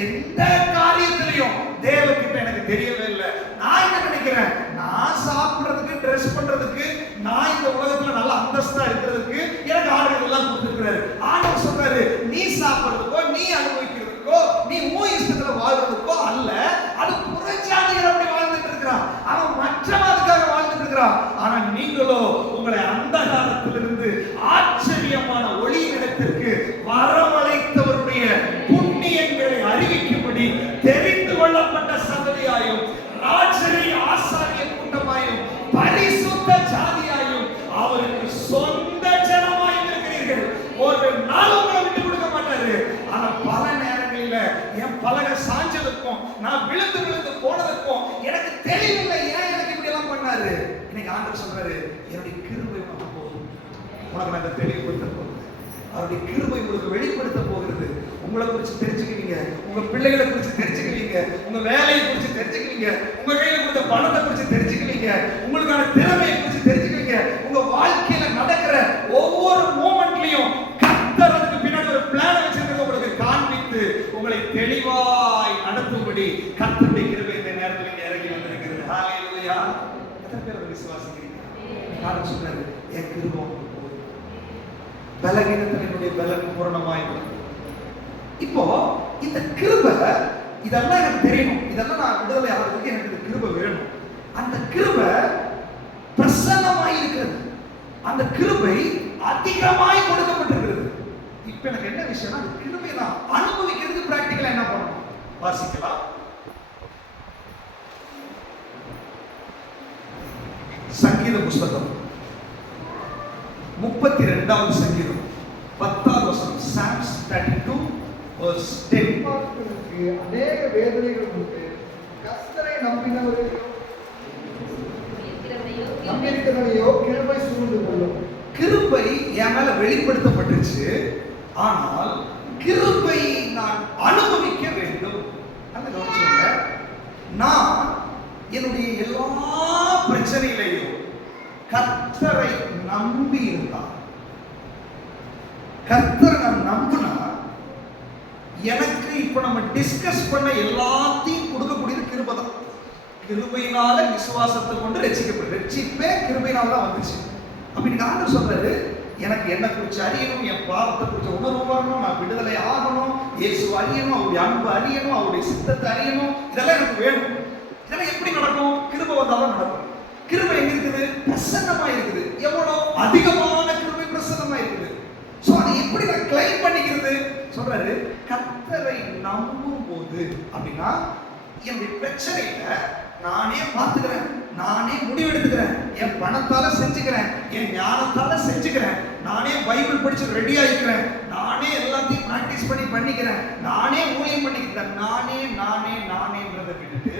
எந்த காரியத்திலையும் தேவகிட்ட எனக்கு தெரியவே இல்லை. நான் என்ன நினைக்கிறேன், நான் சாப்பிடுறதுக்கு, ட்ரெஸ் பண்றதுக்கு, நான் இந்த உலகத்துல நல்ல அந்தஸ்தா இருக்கிறதுக்கு எனக்கு ஆண்டவர் எல்லாம் கொடுத்திருக்கிறாரு. ஆண்டவர் சொல்றாரு, நீ சாப்பிடுறதுக்கோ, நீ அனுபவிக்கிறதுக்கோ, நீ உன் இஷ்டத்துல வாழ்றதுக்கோ அல்ல. அது புறஜாதிகள் அப்படி வாழ்ந்துட்டு இருக்கிறான், அவன் மற்றவர்களுக்காக வாழ்ந்துட்டு இருக்கிறான். ஆனா நீங்களோ உங்களை அந்தகாரத்திலிருந்து ஆச்சரியமான ஒளி இடத்திற்கு வரவழைத்தவருடைய புண்ணியங்களை அறிவிக்கும்படி தெரிந்து கொள்ளப்பட்ட சந்ததியாயும், ராஜரை ஆசாரிய கூட்டமாயும், பரிசுத்த ஜாதியாயும், அவருக்கு சொந்த ஜனமாயும் இருக்கிறீர்கள். ஒரு நாள் உங்களை விட்டு கொடுக்க மாட்டாரு. ஆனா பல நேரங்களில் என் பலகை சாஞ்சதுக்கும், நான் விழுந்து விழுந்து போனதுக்கும் எனக்கு தெளிவில்லை, ஏன் எனக்கு இப்படி எல்லாம் பண்ணாரு. இன்னைக்கு ஆண்டவர் சொல்றாரு, என்னுடைய கிருபை உனக்கு போதும், உனக்கு நான் தெளிவுபடுத்த போகிறேன். அவருடைய கிருபை உங்களுக்கு வெளிப்படுத்த போகிறது. உங்களை குறித்து தெரிஞ்சுக்குவீங்க, உங்க பிள்ளைகளை குறித்து தெரிஞ்சுக்குவீங்க, உங்க வேலையை குறித்து தெரிஞ்சுக்குவீங்க, உங்க கையில கொடுத்த பணத்தை குறித்து தெரிஞ்சுக்குவீங்க, உங்களுக்கான திறமையை குறித்து தெரிஞ்சுக்குவீங்க. உங்க வாழ்க்கையில நடக்கிற ஒவ்வொரு மூமெண்ட்லயும் கர்த்தர் அதுக்கு பின்னாடி ஒரு பிளான் வச்சிருக்கிறது உங்களுக்கு காண்பித்து உங்களை தெளிவாய் நடத்தும்படி கர்த்தருடைய கிருபை இந்த நேரத்தில் இங்கே இறங்கி வந்திருக்கிறது. ஹல்லேலூயா. எத்தனை பேர் விசுவாசிக்கிறீங்க? ஆண்டவர் சொன்னாரு, என் கிருபை உங்களுக்கு போதும், பலகீனத்தில் என்னுடைய பலன் பூரணமாயிடும். இப்போ இந்த கிருபை, இதெல்லாம் எனக்கு தெரியணும், இதெல்லாம் நான் விடுதலை ஆகிறதுக்கு எனக்கு இந்த கிருபை வேணும். அந்த கிருபை பிரசன்னமாய் இருக்கிறது, அந்த கிருபை அதிகமாய் கொடுக்கப்பட்டிருக்கிறது. இப்ப எனக்கு என்ன விஷயம்னா, அந்த கிருபை நான் அனுபவிக்கிறதுக்கு பிராக்டிகலா என்ன பண்ணணும் வாசிக்கலாம். சங்கீத புஸ்தகம் 32வது சங்கீதம் 10வது வசனம். Psalms 32 verse 10. அநேக வேதனைகள் உண்டு, கர்த்தரை நம்பினவர்களையோ கிருபை சூழ்ந்து கொள்ளும். கிருபை என் மேல வெளிப்படுத்தப்பட்டுச்சு, ஆனால் கிருபை நான் அனுபவிக்க வேண்டும். அந்த கவனிச்சுங்க, நான் என்னுடைய எல்லா பிரச்சனையிலையும் கர்த்தரை நம்பி இருந்தான். கர்த்தரை நான் நம்பினா எனக்கு இப்ப நம்ம டிஸ்கஸ் பண்ண எல்லாத்தையும் கொடுக்கக்கூடியது கிருபை தான். கிருபையினால விசுவாசத்தை கொண்டு ரட்சிக்கப்படும். ரட்சிப்பே கிருபையினால தான் வந்துச்சு. அப்படி ஆண்டவர் சொல்றாரு, எனக்கு என்ன குறித்து அறியணும், என் பாவத்தை குறித்து உணர்வு வரணும், நான் விடுதலை ஆகணும், இயேசு அறியணும், அவருடைய அன்பு அறியணும், அவருடைய சித்தத்தை அறியணும், இதெல்லாம் எனக்கு வேணும். இதெல்லாம் எப்படி நடக்கும்? கிருபை வந்தாலும் நடக்கும். கிருபை எங்க இருக்குது? பிரசன்னமா இருக்குது. எவ்வளவு அதிகமான கிருபை பிரசன்னமா இருக்குது. சோ அதை எப்படி நான் கிளைம் பண்ணிக்கிறது? சொல்றாரு, கர்த்தரை நம்பும் போது அப்படின்னா என்னுடைய பிரச்சனையில நானே பார்த்துக்கிறேன், நானே முடிவெடுத்துக்கிறேன், என் பணத்தால செஞ்சுக்கிறேன், என் ஞானத்தால செஞ்சுக்கிறேன், நானே பைபிள் படிச்சு ரெடி ஆகிக்கிறேன், நானே எல்லாத்தையும் பிராக்டிஸ் பண்ணிக்கிறேன், நானே ஊழியம் பண்ணிக்கிறேன், நானேன்றதை விட்டுட்டு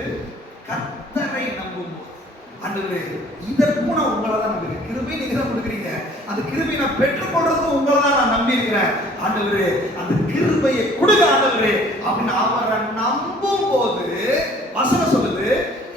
ஆண்டவரே இதற்கும் நான் உங்களை தான் நம்புகிறேன். கிருபை நீங்க தான் கொடுக்குறீங்க. அந்த கிருபை நான் பெற்றுக்கொள்றதுக்கும் உங்களை தான் நான் நம்பி இருக்கிறேன். ஆண்டவரே அந்த கிருபையை கொடுங்க ஆண்டவரே அப்படின்னு அவரை நம்பும் போது வசனம் சொல்லுது,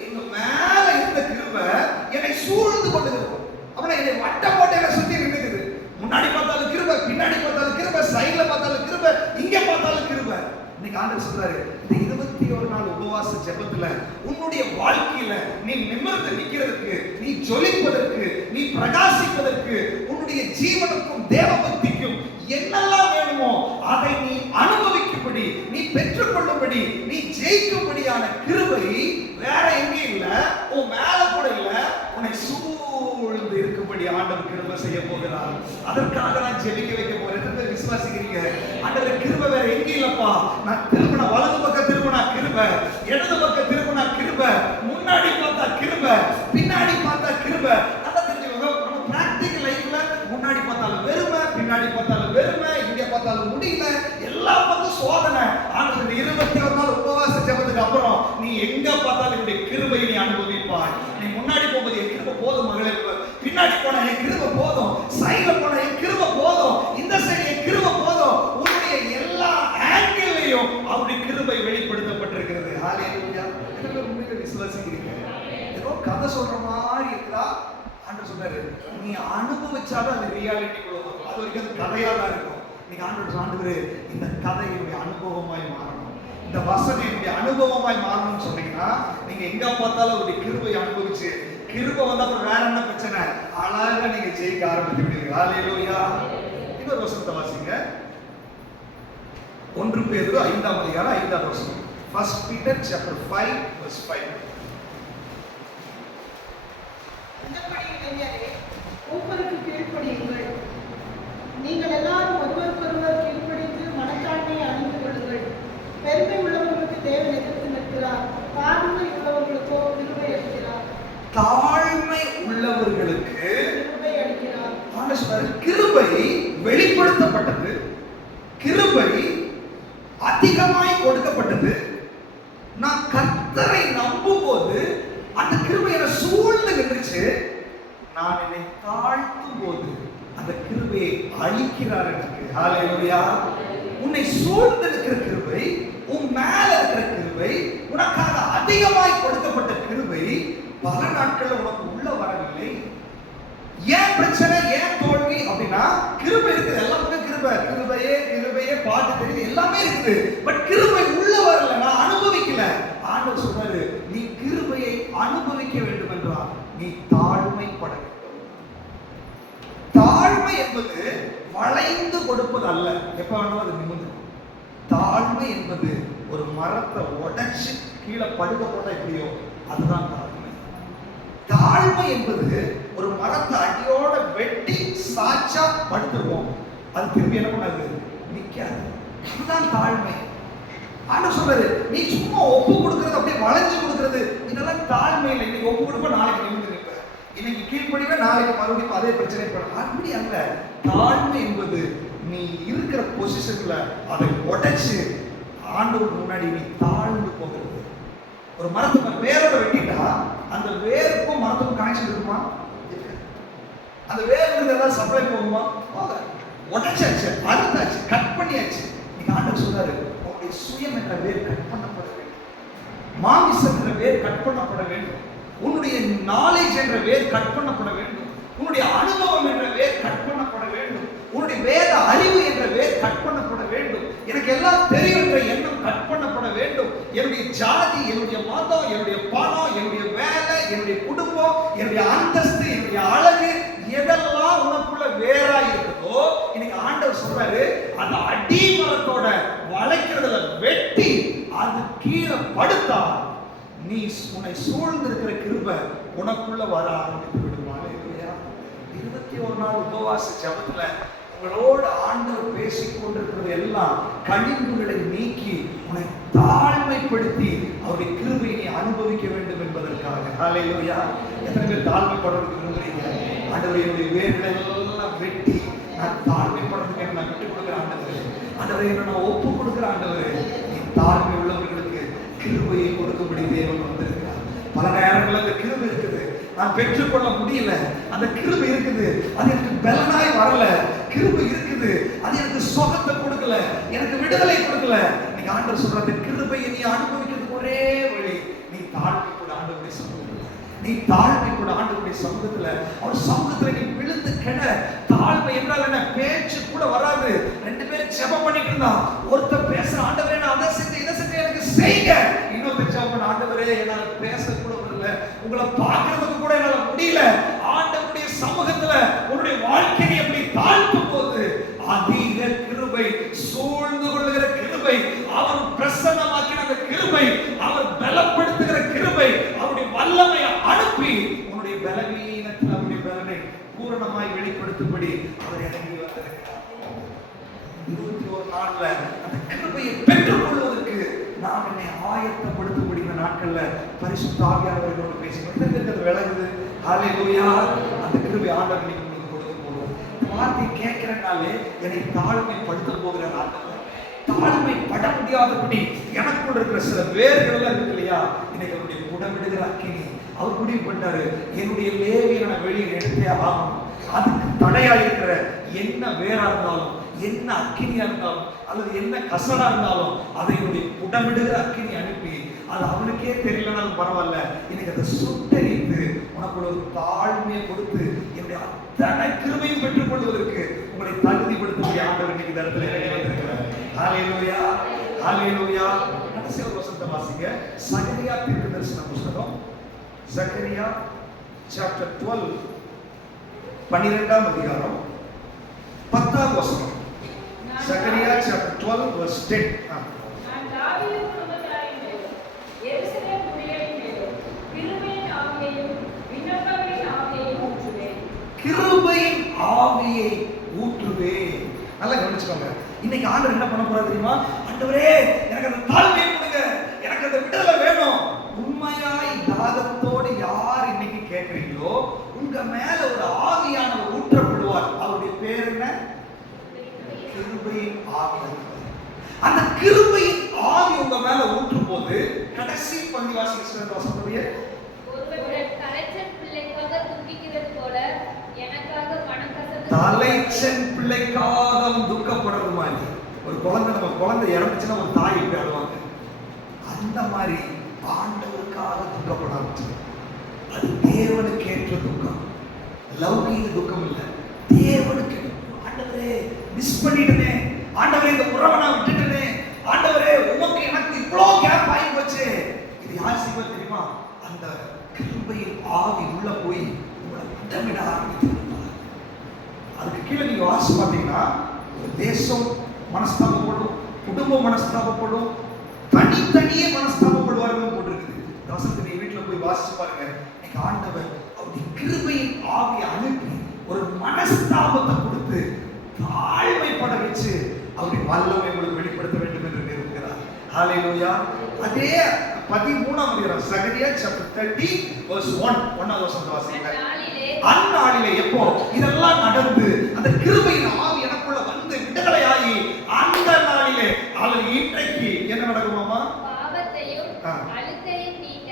எங்க மேல இருந்த கிருபை என்னை சூழ்ந்து கொண்டிருக்கும். அப்படின்னா என்னை வட்டம் போட்டு என்னை சுத்தி இருக்குது. முன்னாடி பார்த்தாலும் கிருபை, பின்னாடி பார்த்தாலும் கிருபை, சைடுல பார்த்தாலும் கிருபை, இங்க பார்த்தாலும் கிருபை. இன்னைக்கு ஆண்டவர் சொல்றாரு, இந்த 21 நாள் உபவாச ஜெபத்துல உன்னுடைய வாழ்க்கையில நீ நிமிர்ந்து நிக்கிறதுக்கு, நீ ஜொலிப்பதற்கு, நீ பிரகாசிப்பதற்கு, உன்னுடைய ஜீவனுக்கும் தேவபக்திக்கும் என்னெல்லாம் வேணுமோ அதை நீ அனுபவிக்கும்படி, நீ பெற்றுக்கொள்ளும்படி, நீ ஜெயிக்கும்படியான கிருபை வேற எங்கேயும் இல்ல, உன் மேல கூட இல்ல, உன்னை சூழ்ந்து இருக்கும்படி ஆண்டவர் கிருபை செய்ய போகிறார். அதற்காக நான் ஜெபிக்க வைக்க போறேன். விசுவாசிக்கிறீங்க? ஆண்டவர் கிருபை வேற எங்கேயும் இல்லப்பா. நான் திரும்பின வலது பக்கம் திரும்பினா கிருபை, இடது பக்கம் திரும்பினா கிருபை, முன்னாடி பார்த்தா கிருபை, பின்னாடி பார்த்தா கிருபை. நல்லா தெரிஞ்சுக்கோங்க, நம்ம பிராக்டிகல் லைஃப்ல முன்னாடி பார்த்தாலும் வெறுமை, பின்னாடி பார்த்தாலும் வெறுமை, இங்க பார்த்தாலும் முடியல, எல்லா பக்கம் சோதனை. ஆண்டவர் 21 நாள் உபவாச ஜெபத்துக்கு அப்புறம் நீ எங்க பார்த்தாலும் என்னுடைய கிருபையை நீ அனுபவிப்பாய். நீ முன்னாடி போகும்போது என் கிருபை போதும் மகளே, பின்னாடி போனா என் கிருபை போதும், சைடுல போனா என் கிருபை போதும், இந்த சைடு என் கிருபை போதும். உன்னுடைய எல்லா ஆங்கிளையும் அவருடைய கிருபை வெளிப்படுத்தப்பட்டிருக்கிறது. ஹalleluya. இதெல்லாம் உண்மையிலே விசுவாசிக்கிறீங்க? ஏதோ கதை சொல்ற மாதிரி இருக்குதா? ஆண்டவர் சொல்றாரு, நீ அனுபவிச்சாதான் அது ரியாலிட்டி வரும். அது வரைக்கும் அது கதையா தான் இருக்கும். நீங்க ஆண்டவரே இந்த கதை என்னுடைய அனுபவமாய் மாறணும், இந்த வசனம் என்னுடைய அனுபவமாய் மாறணும்னு சொன்னீங்கன்னா நீங்க எங்க பார்த்தாலும் அவருடைய கிருபை அனுபவிச்சு, கிருபை வந்தா அப்புறம் வேற என்ன பிரச்சனை, அழகா நீங்க ஜெயிக்க ஆரம்பித்து விடுவீங்க. ஹalleluya. இன்னொரு வசனத்தை வாசிங்க. 1 பேதுரு 5ஆம் அதிகாரம் 5ஆவது வசனம். 1 Peter chapter 5 verse 5. அந்தபடி இளைஞரே, மூப்பருக்கு கீழ்ப்படியுங்கள். நீங்கள் எல்லாரும் ஒருவருக்கொருவர் கீழ்ப்படிந்து மனத்தாழ்மையை அணிந்து கொள்ளுங்கள். பெருமை உள்ளவர்களுக்கு தேவன் எதிர்த்து நிற்கிறார், தாழ்மை உள்ளவர்களுக்கோ கிருபை அளிக்கிறார். தாழ்மை உள்ளவர்களுக்கு கிருபை அளிக்கிறார். ஆண்டவர் கிருபை வெளிப்படுத்தப்பட்டது, கிருபை அதிகமாய் கொடுக்கப்பட்டது. நான் கர்த்தரை நம்பும் போது அந்த கிருபை என்னை சூழ்ந்து நின்றுச்சு. நான் என்னை தாழ்த்தும் போது அந்த கிருபையை அளிக்கிறார் எனக்கு. ஹalleluya. உன்னை சூழ்ந்து இருக்கிற கிருபை, உன் மேல இருக்கிற கிருபை, உனக்காக அதிகமாய் கொடுக்கப்பட்ட கிருபை பல நாட்கள் உனக்கு உள்ள வரவில்லை. ஏன் பிரச்சனை, ஏன் தோல்வி அப்படின்னா கிருபை இருக்குது, எல்லாமே கிருபை, கிருபையே பாட்டு தெரியுது, எல்லாமே இருக்குது. பட் கிருபை உள்ள வரல, நான் அனுபவிக்கல. ஆண்டவர் சொல்றாரு, நீ கிருபையை அனுபவிக்க வேண்டும் என்றால் நீ தாழ்மைப்பட வேண்டும். தாழ்மை என்பது வளைந்து கொடுப்பது அல்ல, எப்ப வேணாலும் அது நிமிர்ந்து. தாழ்மை என்பது ஒரு மரத்தை உடைச்சு கீழே படுக்க போட்டா எப்படியோ அதுதான் தாழ்மை. தாழ்மை என்பது ஒரு மரத்தை அடியோட வெட்டி சாச்சா படுத்துருவோம், அது திரும்பி என்ன பண்ணாது, நிக்காது. அதுதான் தாழ்மை. ஆண்டவர் சொல்றாரு, நீ சும்மா ஒப்பு கொடுக்கறது, அப்படியே வளைஞ்சு கொடுக்கறது, இதெல்லாம் தாழ்மை இல்லை. இன்னைக்கு ஒப்பு கொடுப்ப, நாளைக்கு நிமிர்ந்து நிற்ப, இன்னைக்கு கீழ்ப்படிவே, நாளைக்கு மறுபடியும் அதே பிரச்சனை பண்ண. அப்படி அல்ல. தாழ்மை என்பது நீ இருக்கிற பொசிஷன்ல அதை உடைச்சு ஆண்டவர் முன்னாடி நீ தாழ்ந்து போகிறது. ஒரு மரத்தை வேரோட வெட்டிட்டா அந்த வேருக்கும் மரத்துக்கும் கனெக்ஷன் இருக்குமா? அந்த வேருக்கு ஏதாவது சப்ளை போகுமா? உடைச்சாச்சு, அறுத்தாச்சு, கட் பண்ணியாச்சு. நீங்க ஆண்டவர் சொல்றாரு, உங்களுடைய சுயம் என்ற வேர் கட் பண்ணப்பட வேண்டும், மாமிசம் என்ற வேர் கட் பண்ணப்பட வேண்டும், உன்னுடைய நாலேஜ் என்ற வேர் கட் பண்ணப்பட வேண்டும், உன்னுடைய அனுபவம் என்ற வேர் கட் பண்ணப்பட வேண்டும், உன்னுடைய வேத அறிவு என்ற வேர் கட் பண்ணப்பட வேண்டும், எனக்கு எல்லாம் தெரியும் என்ற எண்ணம் கட் பண்ணப்பட வேண்டும். என்னுடைய ஜாதி, என்னுடைய மதம், என்னுடைய பணம், என்னுடைய வேலை, என்னுடைய குடும்பம், என்னுடைய அந்தஸ்து, என்னுடைய அழகு, எதெல்லாம் உனக்குள்ள வேறா இருக்குதோ இன்னைக்கு ஆண்டவர் சொல்றாரு, அந்த அடிமரத்தோட வளைக்கிறதுல வெட்டி அது கீழே படுத்தா நீ உன்னை சூழ்ந்து இருக்கிற கிருபை உனக்குள்ள வர ஆரம்பித்து விடுவாங்க. 21 நாள் உபவாச ஜபத்துல உங்களோட ஆண்டவர் பேசிக் கொண்டிருக்கிறது எல்லாம் கழிவுகளை நீக்கி உன்னை தாழ்மைப்படுத்தி அவருடைய கிருபையை நீ அனுபவிக்க வேண்டும் என்பதற்காக. ஹalleluya. எத்தனை பேர் தாழ்மைப்படுறதுக்கு விரும்புறீங்க? ஆண்டவர் என்னுடைய வேர்களை எல்லாம் வெட்டி நான் தாழ்மைப்படுறதுக்கு நான் விட்டுக் கொடுக்குறேன் ஆண்டவரே, ஆண்டவரே என்ன நான் ஒப்பு கொடுக்குறேன் ஆண்டவரே. நீ தாழ்மை உள்ளவர்களுக்கு கிருபையை கொடுக்கும்படி தேவன் வந்திருக்கிறார். பல நேரங்களில் அந்த கிருபை இருக்குது, நான் பெற்றுக்கொள்ள முடியல. அந்த கிருபை இருக்குது, அது எனக்கு பலனாய் வரல. கிருபை இருக்குது, அது எனக்கு சுகத்தை கொடுக்கல, எனக்கு விடுதலை கொடுக்கல. நீங்க ஆண்டவர் சொல்றாரு, கிருபையை நீ அனுபவிக்கிறதுக்கு ஒரே வழி, நீ தாழ்மை கூட ஆண்டவருடைய சமூகத்துல, நீ தாழ்மை கூட ஆண்டவருடைய சமூகத்துல, அவர் சமூகத்துல நீ விழுந்து கெட. தாழ்மை என்றால் என்ன? பேச்சு கூட வராது. ரெண்டு பேரும் ஜெபம் பண்ணிட்டு இருந்தா, ஒருத்தர் பேசுற, ஆண்டவரே நான் அதை செஞ்சு இதை செஞ்சு எனக்கு செய்யுங்க. இன்னொருத்தர் ஜெபம் பண்ண, ஆண்டவரே என்னால பேச கூட வரல, உங்களை பார்க்கறதுக்கு கூட என்னால முடியல. ஆண்டவருடைய சமூகத்துல உன்னுடைய வாழ்க்கையை எப்படி தாழ்த்தும் போது அதிக கிருபை, சூழ்ந்து கொள்ளுகிற கிருபை, அவர் பிரசன்னமாக்கின அந்த கிருபை, அவர் பலப்படுத்துகிற கிருபை, அவருடைய வல்லமையை அனுப்பி உன்னுடைய பலவீனத்தில் அவருடைய பலனை பூரணமாய் வெளிப்படுத்தும்படி அவர் இறங்கி வந்திருக்கிறார். 21 நாள்ல அந்த கிருபையை பெற்றுக் கொள்வதற்கு நாம் என்னை ஆயத்தப்படுத்தும்படி இந்த நாட்கள்ல பரிசுத்த ஆவியானவரோடு பேசினோம். விளங்குது. ஹல்லேலூயா. அந்த கிருபை ஆண்டவர் நீங்க உங்களுக்கு கொடுக்க போறோம். வார்த்தை கேட்கிறனாலே என்னை தாழ்மைப்படுத்த போகிற ஆண்டவர், தாழ்மைப்பட முடியாதபடி எனக்குள்ள இருக்கிற சில வேர்கள் எல்லாம் இருக்கு இல்லையா, இன்னைக்கு அவருடைய புடமிடுகிற அக்கினி அவர் முடிவு பண்ணாரு, என்னுடைய லேவியை நான் வெளியே எடுத்தே ஆகணும். அதுக்கு தடையா இருக்கிற என்ன வேறா இருந்தாலும், என்ன அக்கினியா இருந்தாலும், அல்லது என்ன கசடா இருந்தாலும், அதை என்னுடைய புடமிடுகிற அக்கினி அனுப்பி, அது அவனுக்கே தெரியலனாலும் பரவாயில்ல, இன்னைக்கு அதை சுட்டரித்து உனக்கு ஒரு தாழ்மையை கொடுத்து என்னுடைய அத்தனை கிருபையும் பெற்றுக் கொள்வதற்கு உங்களை தகுதிப்படுத்த ஆண்டவர் இன்னைக்கு இந்த இடத்துல இறங்கி வந்திருக்கிறார். ஹல்லேலூயா, ஹல்லேலூயா. கடைசி ஒரு வசனத்தை வாசிங்க. சகரியா தீர்க்கதரிசன புஸ்தகம், சகரியா சாப்டர் 12, 12ஆம் அதிகாரம் 10ஆம் வசனம். சகரியா சாப்டர் 12 verse 10. நான் தாவீது குடும்பத்தாரின் மேலும் எருசலேம் குடிகளின் மேலும் கிருபையின் ஆவியையும் விண்ணப்பங்களின் ஆவியையும் ஊற்றுவேன். கிருபையின் ஆவியை ஊற்றுவேன். நல்லா கவனிச்சுக்கோங்க. இன்னைக்கு ஆண்டவர் என்ன பண்ண போறாரு தெரியுமா? ஆண்டவரே எனக்கு அந்த தாழ்மையை கொடுங்க, எனக்கு அந்த விடுதலை வேணும். உண்மையாய் தாகத்தோடு யார் இன்னைக்கு கேட்கிறீங்களோ உங்க மேல ஒரு ஆவியானவர் ஊற்றப்படுவார். அவருடைய பேர் என்ன? கிருபையின் ஆவி. அந்த கிருபையின் ஆவி உங்க மேல ஊற்றும் போது கடைசி பகுதி வாசிக்க வசனத்துடைய ஒருவர் தலைச்சன் பிள்ளைக்காக துக்கிக்கிறது போல எனக்காக மனக்கசந்து தலைச்சன் பிள்ளைக்காக துக்கப்படுறது மாதிரி. ஒரு குழந்தை, நம்ம குழந்தை இறந்துச்சுன்னா ஒரு தாய் எப்படி அழுவாங்க, அந்த மாதிரி ஆண்டவருக்காக துக்கப்பட ஆரம்பிச்சது. அது தேவனுக்கு ஏற்ற துக்கம், லௌகீக துக்கம் இல்லை, தேவனுக்கு. ஆண்டவரே மிஸ் பண்ணிட்டனே, ஆண்டவரே இந்த உறவை நான் விட்டுட்டனே, ஆண்டவரே உமக்கு எனக்கு இவ்வளோ கேப் ஆகி போச்சு. இது யார் செய்வது தெரியுமா? அந்த கிருபையின் ஆவி உள்ள போய் உங்களை திட்டமிட ஆரம்பித்து. அதுக்கு கீழே நீங்க வாசி பார்த்தீங்கன்னா, ஒரு தேசம் மனஸ்தாபப்படும், குடும்பம் மனஸ்தாபப்படும், தனித்தனியே மனஸ்தாபப்படுவார்கள் போட்டிருக்குது. வசனத்தை நீ வீட்டில் போய் வாசிச்சு பாருங்க. இன்னைக்கு ஆண்டவர் அவருடைய கிருபையின் ஆவியை அனுப்பி ஒரு மனஸ்தாபத்தை கொடுத்து தாழ்மைப்பட வச்சு அவருடைய வல்லமை உங்களுக்கு வெளிப்படுத்த வேண்டும் என்று நிறுவுகிறார். ஹல்லேலூயா. அதே 13ஆம் அதிகாரம் சகரியா சாப்டர் 30 verse 1, 1ஆவது வசனத்தை வாசிங்க. அந்நாளிலே எப்போ இதெல்லாம் நடந்து அந்த கிருபையின் ஆவி எனக்குள்ள வந்து விடுதலையாகி அந்த நாளிலே அவர் இன்றைக்கு என்ன நடக்குமாமா? பாவத்தையும் அழுக்கையும் நீக்க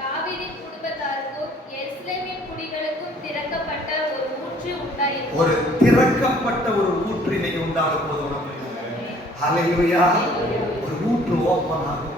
தாவீதின் குடும்பத்தாருக்கும் எருசலேமின் குடிகளுக்கும் திறக்கப்பட்ட ஒரு ஊற்று உண்டாயிற்று. ஒரு திறக்கப்பட்ட ஒரு ஊற்று இன்னைக்கு உண்டாக போதும். ஹல்லேலூயா. ஒரு ஊற்று ஓப்பன் ஆகும்.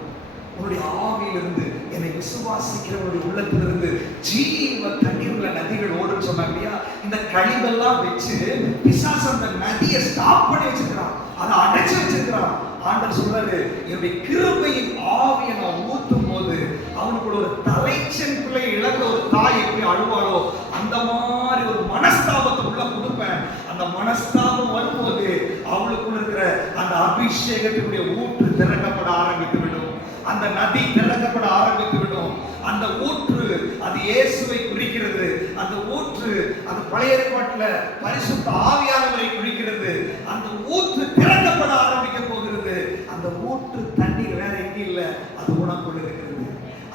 உன்னுடைய ஆவியிலிருந்து, என்னை விசுவாசிக்கிறவருடைய உள்ளத்திலிருந்து ஜீவ தண்ணீர் உள்ள நதிகள் ஓடுன்னு சொன்னாங்க இல்லையா? இந்த கழிவெல்லாம் வச்சு பிசாசு அந்த நதியை ஸ்டாப் பண்ணி வச்சிருக்கிறான், அதை அடைச்சு வச்சிருக்கிறான். ஆண்டவர் சொல்றாரு, என்னுடைய கிருபையின் ஆவியை நான் ஊற்றும் போது அவனுக்கு ஒரு தலைச்சன் பிள்ளை இழந்த ஒரு தாய் எப்படி அழுவாளோ அந்த மாதிரி ஒரு மனஸ்தாபத்தை உள்ள கொடுப்பேன். அந்த மனஸ்தாபம் வரும்போது அவளுக்குள்ள இருக்கிற அந்த அபிஷேகத்தினுடைய ஊற்று திறக்கப்பட ஆரம்பித்து விடும். அந்த நதி திறக்கப்பட ஆரம்பித்து விடும். அந்த ஊற்று அது இயேசுவை குறிக்கிறது. அந்த ஊற்று அது பழைய ஏற்பாட்டில் பரிசுத்த ஆவியானவரை குறிக்கிறது. அந்த ஊற்று திறக்கப்பட ஆரம்பிக்க போகிறது. அந்த ஊற்று தண்ணீர் வேற எங்கே இல்லை, அது உனக்குள்ள இருக்கிறது.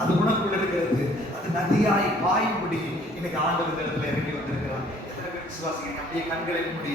அது உனக்குள்ள இருக்கிறது. அது நதியாய் பாயும்படி இன்னைக்கு ஆண்டவர் இந்த இடத்துல இறங்கி வந்திருக்கிறார். எத்தனை பேர் விசுவாசிக்கிறீங்க? அப்படியே கண்களை மூடி